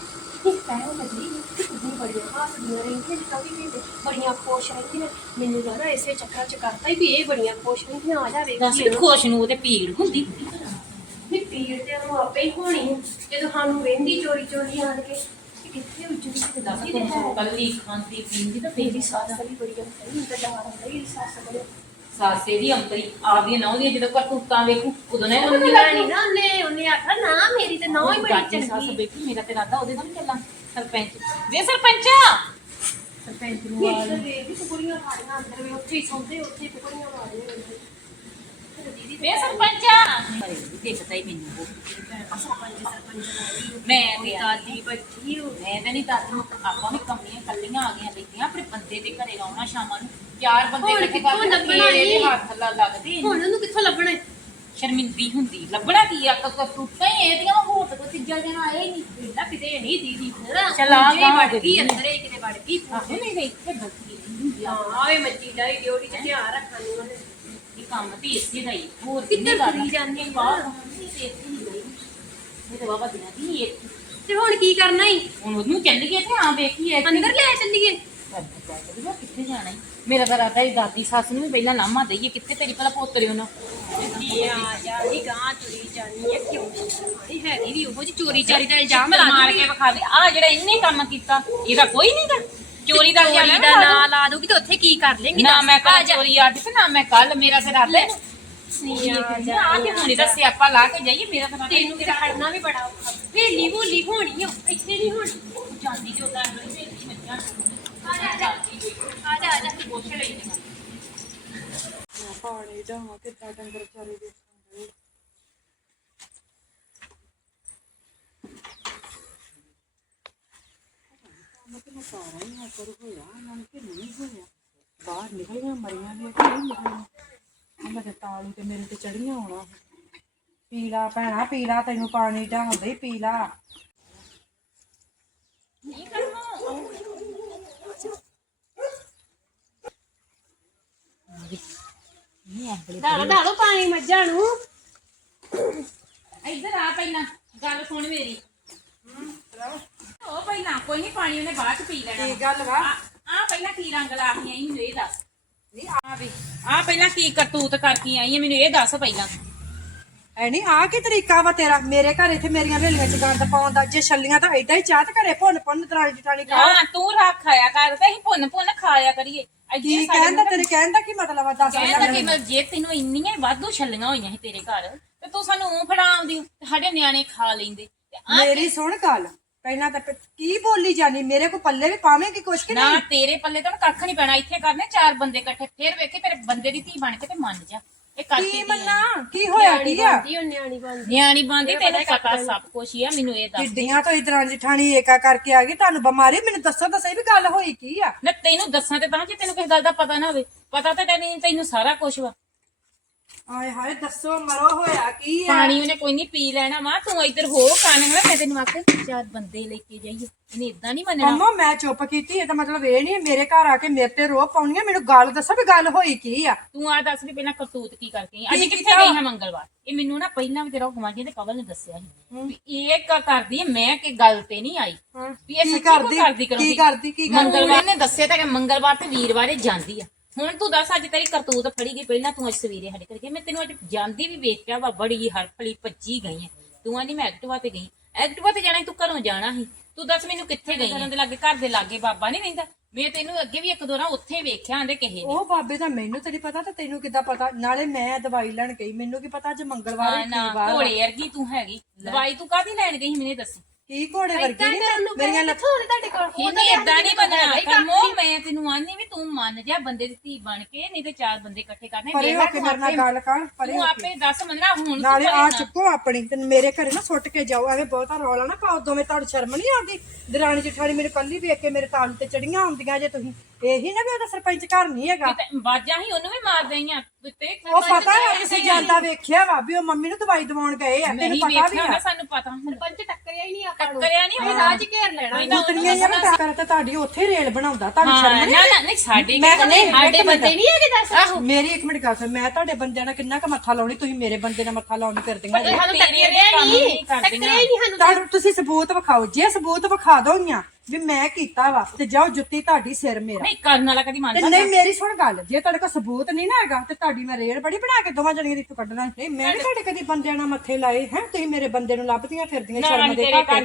ਕਹਿਓ ਲੱਗੀ ਉਹ ਬੜੀਆਂ ਹੱਸਦੀਆਂ ਰਹਿੰਦੀਆਂ ਨੇ ਕਦੀ ਵੀ ਬੜੀਆਂ ਖੁਸ਼ ਰਹਿੰਦੀਆਂ ਮੈਨੂੰ ਲੱਗਦਾ ਇਸੇ ਚੱਕਰ ਚ ਕਰਤਾ ਹੀ ਵੀ ਇਹ ਬੜੀਆਂ ਖੁਸ਼ ਰਹਿੰਦੀਆਂ ਆ ਜਾ ਦੱਸ ਵੀ ਖੁਸ਼ ਨੂੰ ਉਹਦੇ ਪੀੜ ਹੁੰਦੀ ਵੀ ਪੀੜ ਤੇ ਉਹਨੂੰ ਆਪੇ ਹੀ ਹੋਣੀ ਹੈ। ਜਦੋਂ ਸਾਨੂੰ ਵੇਂਦੀ ਚੋਰੀ ਚੋਰੀ ਆਣ ਕੇ ਕਿੱਥੇ ਉੱਜੜੀ ਕਿਤੇ ਦੱਸ ਦੱਸੀ ਤੂੰ ਤੇ ਹੈ ਕੱਲੀ ਖਾਂਦੀ ਪੀਂਦੀ ਤਾਂ ਮੇਰੀ ਤੇਰੀ ਸੱਸ ਵੀ ਬੜੀ ਅੰਤਰੀ ਮੈਨੂੰ ਤਾਂ ਡਰ ਆਉਂਦਾ ਹੀ ਸੱਸ ਬੜੇ ਸਾਸੇ ਦੀ ਅੰਤਰੀ ਆਪਦੀ ਨੌ ਦੀ ਜਦੋਂ ਕਰਤੂਤਾਂ ਵੇਖੂ ਉਦੋਂ ਨੇ ਉਹਨੂੰ ਲੈਣੀ ਨਾ ਉਹਨੇ ਉਹਨੇ ਆਖਿਆ ਨਾ ਮੇਰੀ ਤੇ ਨੌ ਹੀ ਬੜੀ ਸੱਸ ਚੰਗੀ। ਵੇਖੀ ਮੇਰਾ ਤੇ ਰਾਦਾ ਉਹਦੇ ਨਾਲ ਚੱਲਾਂ। ਸਰਪੰਚ। ਵੇ ਸਰਪੰਚ! ਸਰਪੰਚ ਨੂੰ ਵੇਖ ਵੀ ਕੁੜੀਆਂ ਖਾੜੀਆਂ ਅੰਦਰ ਵੀ ਉੱਥੇ ਹੀ ਸੌਂਦੇ ਉੱਥੇ ਹੀ ਕੁੜੀਆਂ ਮਾਰੀਆਂ ਹੁੰਦੀਆਂ ਦੀਦੀ ਵੇ ਸਰਪੰਚ! ਦੇਖਦਾ ਹੀ ਮੈਨੂੰ ਉਹ। ਮੈਂ ਤੇ ਆ। ਦਾਦੀ ਬੱਚੀ ਹੋ। ਮੈਂ ਤੇ ਨਹੀਂ ਦਾਦੀ ਆਪਾਂ ਵੀ ਕੰਮੀਆਂ ਕੱਲੀਆਂ ਆ ਗਈਆਂ ਬੈਠੀਆਂ ਆਪਣੇ ਬੰਦੇ ਦੇ ਘਰੇ ਆਉਣਾ ਸ਼ਾਮਾਂ ਨੂੰ। ਚਾਰ ਬੰਦੇ ਹੁਣ ਇਕੱਠੇ ਕਿੱਥੋਂ ਕਰਕੇ ਲੱਭਣਾ ਫੇਰ ਇਹਦੇ ਈ? ਹੱਥ ਲਾ ਲੱਗਦੇ ਹੁਣ ਉਹਨੂੰ ਕਿੱਥੋਂ ਲੱਭਣਾ ਹੈ? ਸ਼ਰਮਿੰਦੀ ਹੁੰਦੀ। ਲੱਭਣਾ ਕੀ ਆ? ਕਰਤੂਤਾਂ ਹੀ ਇਹਦੀਆਂ। ਵਾਂ, ਹੋਰ ਤਾਂ ਕੋਈ ਤੀਜਾ ਜਣਾ ਆਇਆ ਹੀ ਨਹੀਂ ਪਹਿਲਾਂ ਕਿਤੇ ਨਹੀਂ ਦੀਦੀ ਚਲਾ ਜੇ ਗਾਂ ਵੜ ਦੇ ਗਈ ਦੀ। ਅੰਦਰੇ ਕਿਤੇ ਵੜ ਗਈ। ਆਹੋ। ਨਹੀਂ ਗਈ ਤੇ ਗਲਤੀ ਨਹੀਂ ਹੁੰਦੀ ਆ। ਆਵੇ ਮੱਚੀ ਡਾਈ ਡਿਊਟੀ ਚ ਧਿਆਨ ਰੱਖਣ ਨੂੰ ਉਹਨੇ। ਇਹ ਕੰਮ ਤੇ ਇਸੇ ਦਾ ਹੀ ਹੋਰ ਕਿੱਧਰ ਕਿੰਨੀ ਗੱਲ ਤੁਰੀ ਜਾਂਦੀ ਆ? ਬਾਹਰ ਨਹੀਂ ਤੇ ਇੱਥੇ ਨਹੀਂ ਗਈ। ਇਹ ਤਾਂ ਬਾਬਾ ਦਿਨਾਂ ਦੀ ਇੱਕ ਤੇ ਹੁਣ ਕੀ ਕਰਨਾ ਈ? ਹੁਣ ਉਹਨੂੰ ਚੱਲ ਗਏ ਤੇ ਆ ਵੇਖੀਏ ਅੰਦਰ ਲੈ ਚੱਲੀਏ। ਕਿੱਥੇ ਜਾਣਾ ਈ? ਮੇਰਾ ਤਾਂ ਰਾਦਾ ਹੀ ਦਾਦੀ ਸੱਸ ਨੂੰ ਵੀ ਪਹਿਲਾਂ ਲਾਮਾ ਦਈਏ ਕਿੱਥੇ ਤੇਰੀ ਭਲਾ ਪੋਤਰੇ ਉਹਨਾਂ ਇਹ ਆ ਜਾ ਇਹ ਗਾਂ ਚੁਰੀ ਜਾਣੀ ਹੈ ਕਿਉਂ ਇਹ ਹੈਗੀ ਵੀ ਉਹੋ ਜੀ ਚੋਰੀ ਚਾਰੀ ਦਾ ਇਲਜ਼ਾਮ ਮਾਰ ਲਾ ਕੇ ਵਿਖਾ ਦੇ ਆ ਜਿਹੜਾ ਇੰਨੇ ਕੰਮ ਕੀਤਾ ਇਹਦਾ ਕੋਈ ਨਹੀਂ ਦਾ ਚੋਰੀ ਦਾ ਚੋਰੀ ਇਲਜ਼ਾਮ ਦਾ ਲਾ ਨਾਂ ਲਾ ਦੂਗੀ ਤੇ ਉੱਥੇ ਕੀ ਕਰ ਲੇਂਗੀ ਨਾ ਦੱਸ? ਮੈਂ ਆ ਕੱਲ ਜਾ। ਚੋਰੀ ਅੱਜ ਤੇ ਨਾ ਮੈਂ ਕੱਲ ਮੇਰਾ ਤੇ ਰਾਦਾ ਨਹੀਂ ਆ ਆ ਜਾ ਕੇ ਹੁਣੇ ਦਾ ਸਿਆਪਾ ਲਾ ਕੇ ਜਾਈਏ ਮੇਰਾ ਤਾਂ ਤੈਨੂੰ ਕਿਤੇ ਖੜਨਾ ਵੀ ਬੜਾ ਔਖਾ ਵੇਲੀ ਭੋਲੀ ਹੋਣੀ ਆ ਇੱਥੇ ਨਹੀਂ ਹੋਣੀ ਜਾਂਦੀ ਜੋ ਤਾਂ ਅੰਦਰ ਵੀ ਮੱਝਾਂ ਆ ਜਾ ਆ ਪਾਣੀ ਢਾਵਾਂ ਕਿੱਦਾਂ ਡੰਗਰ ਚਾਰੇ ਦੇ ਮਤਲਬ ਸਾਰਾ ਹੀ ਅਸਰ ਹੋਇਆ ਇਹਨਾਂ ਕਿ ਨਹੀਂ ਹੋਇਆ ਬਾਹਰ ਨਿਕਲੀਆਂ ਮਰੀਆਂ ਨੇ ਕਿ ਨਹੀਂ ਨਿਕਲੀਆਂ ਉਹਨਾਂ ਦੇ ਤਾਲੂ ਤੇ ਮੇਰੇ ਤੇ ਚੜੀਆਂ ਆਉਣਾ ਪੀਲਾ ਭੈਣਾ ਪੀਲਾ ਤੈਨੂੰ ਪਾਣੀ ਢਾਉਂਦੇ ਪੀਲਾ ਨਹੀਂ ਨਹੀਂ ਐ ਬੜੀ ਢਾਲੋ ਢਾਲੋ ਪਾਣੀ ਮੱਝਾਂ ਨੂੰ। ਇੱਧਰ ਆ ਪਹਿਲਾਂ ਗੱਲ ਸੁਣ ਮੇਰੀ। ਉਹ ਪਹਿਲਾਂ ਕੋਈ ਨਹੀਂ ਪਾਣੀ ਉਹਨੇ ਬਾਅਦ ਚ ਪੀ ਲੈਣਾ। ਕੀ ਗੱਲ ਵਾ? ਆ ਪਹਿਲਾਂ ਕੀ ਰੰਗ ਲਾ ਕੇ ਆਈ ਮੈਨੂੰ ਇਹ ਦੱਸ। ਨਹੀਂ ਆ ਵੀ। ਆ ਪਹਿਲਾਂ ਕੀ ਕਰਤੂਤ ਕਰਕੇ ਆਈ ਹੈ ਮੈਨੂੰ ਇਹ ਦੱਸ ਪਹਿਲਾਂ। ਐ ਨਹੀਂ ਆ ਕੀ ਤਰੀਕਾ ਵਾ ਤੇਰਾ? ਮੇਰੇ ਘਰ ਇੱਥੇ ਮੇਰੀਆਂ ਵੇਲੀਆਂ ਚ ਗੰਦ ਪਾਉਣ ਦਾ। ਜੇ ਛੱਲੀਆਂ ਤਾਂ ਐਡਾ ਹੀ ਚਾਹ ਤੇ ਘਰੇ ਭੁੰਨ ਭੁੰਨ ਖਾ ਹਾਂ ਤੂੰ ਰੱਖ ਆਇਆ ਕਰ ਤੇ ਅਸੀਂ ਭੁੰਨ ਭੁੰਨ ਖਾਇਆ ਕਰੀਏ। ਕੀ ਤੇਰੇ ਕਹਿਣ ਦਾ ਕੀ ਮਤਲਬ ਆ? ਦੱਸ ਕਹਿੰਦਾ ਕਿ ਮੈਂ ਜੇ ਤੈਨੂੰ ਇੰਨੀਆਂ ਹੀ ਵਾਧੂ ਛੱਲੀਆਂ ਹੋਈਆਂ ਸੀ ਤੇਰੇ ਘਰ ਤੇ ਤੂੰ ਸਾਨੂੰ ਊਂ ਫੜਾਉਂਦੀ ਤੇ ਸਾਡੇ ਨਿਆਣੇ ਖਾ ਲੈਂਦੇ। ਤੇ ਆ ਮੇਰੀ ਸੁਣ ਗੱਲ ਪਹਿਲਾਂ ਤਾਂ ਪ- ਕੀ ਬੋਲੀ ਜਾਨੀ? ਮੇਰੇ ਕੋ ਪੱਲੇ ਵੀ ਪਾਵੇਂਗੀ ਕੁਛ ਕਿ ਨਾ ਨਹੀਂ? ਤੇਰੇ ਪੱਲੇ ਤਾਂ ਕੱਖ ਨਹੀਂ ਪੈਣਾ ਇੱਥੇ ਕਰਨੇ ਚਾਰ ਬੰਦੇ ਇਕੱਠੇ ਫੇਰ ਵੇਖੇ ਤੇਰੇ ਬੰਦੇ ਦੀ ਧੀ ਬਣ ਕੇ ਤੇ ਮੰਨ ਜਾ। ਇਹ ਕਰਤੀ ਕੀ ਮੰਨਾ? ਕੀ ਹੋਇਆ? ਕੀ ਆ? ਦੀ ਉਹ ਨਿਆਣੀ ਬੰਦੀ ਨਿਆਣੀ ਬੰਦੀ ਤੈਨੂੰ ਪਤਾ ਸਭ ਕੁਝ ਹੀ ਆ ਮੈਨੂੰ ਇਹ ਦੱਸ ਕਿੱਡੀਆਂ ਤੋਂ ਇਧਰਾਂ ਜਠਾਣੀ ਏਕਾ ਕਰਕੇ ਆ ਗਈ ਤੁਹਾਨੂੰ ਬਿਮਾਰੀ ਮੈਨੂੰ ਦੱਸੋ ਤਾਂ ਸਹੀ ਵੀ ਗੱਲ ਹੋਈ ਕੀ ਆ? ਨਾ ਤੈਨੂੰ ਦੱਸਾਂ ਤੇ ਤਾਂ ਜੇ ਤੈਨੂੰ ਕਿਸੇ ਗੱਲ ਦਾ ਪਤਾ ਨਾ ਹੋਵੇ। ਪਤਾ ਤਾਂ ਤੈਨੂੰ ਤੈਨੂੰ ਸਾਰਾ ਕੁਝ ਵਾ। ਆਏ ਹਾਏ ਦੱਸੋ ਮਰੋ ਹੋਇਆ ਕੀ ਆ ਪਾਣੀ ਉਹਨੇ ਕੋਈ ਨਹੀਂ ਪੀ ਲੈਣਾ ਵਾ ਤੂੰ ਇੱਧਰ ਹੋ ਕੰਨ ਹੋਣਾ ਮੈਂ ਤੈਨੂੰ ਆਖੇ ਚਾਰ ਬੰਦੇ ਲੈ ਕੇ ਜਾਈਏ ਇਹਨੇ ਇਦਾਂ ਨਹੀਂ ਮੰਨਣਾ ਮੰਮਾ ਮੈਂ ਚੁੱਪ ਕੀਤੀ ਇਹਦਾ ਮਤਲਬ ਇਹ ਨਹੀਂ ਮੇਰੇ ਘਰ ਆ ਕੇ ਮੇਰੇ ਤੇ ਰੋਹ ਪਾਉਣੀ ਆ ਮੈਨੂੰ ਗੱਲ ਦੱਸੋ ਵੀ ਗੱਲ ਹੋਈ ਕੀ ਆ ਤੂੰ ਆ ਦੱਸ ਵੀ ਪਹਿਲਾਂ ਕਰਤੂਤ ਕੀ ਕਰਕੇ ਆਈ? ਅੱਜ ਕੀ ਕਿੱਥੇ ਕੀਤਾ? ਗਈ ਹਾਂ ਮੰਗਲਵਾਰ ਇਹ ਮੈਨੂੰ ਨਾ ਪਹਿਲਾਂ ਵੀ ਤੇਰਾ ਗਵਾਂਢੀ ਦੇ ਕਵਲ ਨੇ ਦੱਸਿਆ ਸੀ ਵੀ ਇਹ ਕ ਕਰਦੀ ਹੈ ਮੈਂ ਕਿ ਗੱਲ ਤੇ ਨਹੀਂ ਆਈ ਹਾਂ। ਵੀ ਇਹ ਕੀ ਸੱਚੀ ਕਰਦੀ? ਕੋ ਕਰਦੀ ਕੀ ਕਰਦੀ ਕਰਦੀ? ਕੀ ਕਰਦੀ? ਮੰਗਲਵਾਰ ਨੇ ਦੱਸਿਆ ਤਾਂ ਕਿ ਮੰਗਲਵਾਰ ਤੇ ਵੀਰਵਾਰ ਇਹ ਜਾਂਦੀ ਆ ਹੁਣ ਤੂੰ ਦੱਸ ਅੱਜ ਤੇਰੀ ਕਰਤੂਤ ਫੜੀ ਗਈ ਪਹਿਲਾਂ ਤੂੰ ਅੱਜ ਸਵੇਰੇ ਸਾਡੇ ਕਰਕੇ ਮੈਂ ਤੈਨੂੰ ਅੱਜ ਜਾਂਦੀ ਵੀ ਵੇਖਿਆ ਵਾ ਬੜੀ ਹੜਫਲੀ ਭੱਜੀ ਗਈ ਹੈ ਤੂੰ ਆਨੀ ਮੈਂ ਐਕਟਿਵਾ ਤੇ ਗਈ। ਐਕਟਿਵਾ ਤੇ ਜਾਣਾ ਸੀ, ਤੂੰ ਘਰੋਂ ਜਾਣਾ ਸੀ। ਤੂੰ ਦੱਸ ਮੈਨੂੰ ਕਿੱਥੇ ਗਈ ਹੈ ਦੇ ਲਾਗੇ ਘਰ ਦੇ ਲਾਗੇ ਬਾਬਾ ਨਹੀਂ ਰਹਿੰਦਾ। ਮੈਂ ਤੈਨੂੰ ਅੱਗੇ ਵੀ ਇੱਕ ਦੋ ਵਾਰ ਉੱਥੇ ਵੇਖਿਆ ਆਂਦੇ ਕਿਸੇ ਨੇ। ਉਹ ਬਾਬੇ ਦਾ ਮੈਨੂੰ ਤੇ ਨਹੀਂ ਪਤਾ ਤੇ ਤੈਨੂੰ ਕਿੱਦਾਂ ਪਤਾ? ਨਾਲੇ ਮੈਂ ਦਵਾਈ ਲੈਣ ਗਈ ਮੈਨੂੰ ਕੀ ਪਤਾ ਅੱਜ ਮੰਗਲਵਾਰ ਹਾਂ ਨਾ ਕੀ ਵਾਰ ਆ। ਘੋੜੇ ਵਰਗੀ ਤੂੰ ਹੈਗੀ। ਦਵਾਈ ਤੂੰ ਕਾਹਦੀ ਲੈਣ ਗਈ ਸੀ ਮੈਨੂੰ ਦੱਸ। ਕੀ ਘੋੜੇ ਵਰਗੀ ਨਹੀਂ ਮੇਰੀਆਂ ਲੱਤਾਂ ਤੁਹਾਡੇ ਕੋਲ? ਇਹਨੇ ਇਦਾਂ ਨਹੀਂ ਬਣਨਾ। ਕਰਮੋ ਮੈਂ ਤੈਨੂੰ ਆਨੀ ਵੀ ਤੂੰ ਮੰਨ ਜਾ ਬੰਦੇ ਦੀ ਧੀ ਬਣ ਕੇ ਨਹੀਂ ਤੇ ਚਾਰ ਬੰਦੇ ਇਕੱਠੇ ਕਰਨੇ ਪਰੇ ਹੋ ਕੇ ਮੇਰੇ ਨਾਲ ਗੱਲ ਕਰ ਪਰੇ ਤੂੰ ਹੋ ਆਪੇ ਦੱਸ ਮੰਨਣਾ ਹੁਣ ਨਾਲੇ ਆ। ਚੁੱਕੋ ਆਪਣੀ ਤੇ ਮੇਰੇ ਘਰੇ ਨਾ ਸੁੱਟ ਕੇ ਜਾਓ ਐਵੇਂ ਬਹੁਤਾ ਰੌਲਾ ਨਾ ਪਾਓ ਦੋਵੇਂ ਤੁਹਾਨੂੰ ਸ਼ਰਮ ਨਹੀਂ ਆਉਂਦੀ? ਦਰਾਣੀ ਜਠਾਣੀ ਮੇਰੇ ਕੱਲੀ ਵੇਖ ਕੇ ਮੇਰੇ ਤਾਲੂ ਤੇ ਚੜੀਆਂ ਆਉਂਦੀਆਂ ਜੇ ਤੁਸੀਂ। ਇਹੀ ਨਾ ਵੀ ਉਹਦਾ ਸਰਪੰਚ ਘਰ ਨਹੀਂ ਹੈਗਾ। ਬਾਜਾਂ ਹੀ ਉਹਨੂੰ ਵੀ ਮਾਰ ਦਈਆਂ। ਤੇ ਉਹ ਪਤਾ ਹੈ ਕਿਸੇ ਜਾਂਦਾ ਵੇਖਿਆ ਵਾ ਵੀ ਉਹ ਮੰਮੀ ਨੂੰ ਦਵਾਈ ਦਵਾਉਣ ਗਏ ਆ ਤੈਨੂੰ ਨਹੀਂ ਪਤਾ ਵੀ ਆ। ਸਾਨੂੰ ਪਤਾ ਪੰਜ ਟੱਕਰਿਆ ਹੀ ਨਹੀਂ ਆਪਾਂ ਨੂੰ। ਟੱਕਰਿਆ ਨਹੀਂ ਇਹ ਰਾਜ ਘੇਰ ਲੈਣਾ। ਉਤਰੀਆਂ ਯਾਰ ਮੈਂ ਕਰ ਤੇ ਤੁਹਾਡੀ ਉੱਥੇ ਰੇਲ ਬਣਾਉਂਦਾ ਤੁਹਾਨੂੰ ਹਾਂ ਸ਼ਰਮ ਨਹੀਂ ਨਾ ਨਹੀਂ ਸਾਡੇ ਮੈਂ ਕੀ ਨਹੀਂ? ਸਾਡੇ। ਬੰਦੇ ਨਹੀਂ ਹੈਗੇ ਦੱਸ ਆਹੋ ਮੇਰੀ ਇੱਕ ਮਿੰਟ ਗੱਲ ਸੁਣ ਮੈਂ ਤੁਹਾਡੇ ਬੰਦਿਆਂ ਨਾਲ ਕਿੰਨਾ ਕੁ ਮੱਥਾ ਲਾਉਣੀ ਤੁਸੀਂ ਮੇਰੇ ਬੰਦੇ ਨਾਲ ਮੱਥਾ ਲਾਉਣੀ ਕਰਦੀਆਂ ਜੀ। ਸਾਨੂੰ ਤੇਰੇ ਟੱਕਰਿਆ ਨਹੀਂ। ਟੱਕਰਿਆ ਹੀ ਨਹੀਂ ਸਾਨੂੰ ਤੁਹਾਨੂੰ ਤੁਸੀਂ ਸਬੂਤ ਵਿਖਾਓ ਜੇ ਸਬੂਤ ਵਿਖਾ ਦੋਗੀਆਂ ਵੀ ਮੈਂ ਕੀਤਾ ਵਾ ਤੇ ਜਾਓ ਜੁੱਤੀ ਤੁਹਾਡੀ ਸਿਰ ਮੇਰਾ। ਨਹੀਂ ਕਰਨ ਵਾਲਾ ਕਦੀ ਤੇ ਮੰਨਦਾ ਨਹੀਂ ਮੇਰੀ ਸੁਣ ਗੱਲ ਜੇ ਤੁਹਾਡੇ ਕੋਲ ਸਬੂਤ ਨਹੀਂ ਨਾ ਹੈਗਾ ਤੇ ਤੁਹਾਡੀ ਮੈਂ ਰੇਡ ਬੜੀ ਬਣਾ ਕੇ ਦੋਵਾਂ ਜਣੀਆਂ ਦੀ ਇੱਥੋਂ ਕੱਢਣਾ ਨਹੀਂ ਮੈਂ ਨੀ ਤੁਹਾਡੇ ਕਦੀ ਬੰਦਿਆਂ ਨਾਲ ਮੱਥੇ ਲਾਏ ਹੈ? ਤੁਸੀਂ ਮੇਰੇ ਬੰਦੇ ਨੂੰ ਲੱਭਦੀਆਂ ਫਿਰਦੀਆਂ ਨਾ ਸ਼ਰਮ ਦੇ ਤੇਰੇ ਘਰ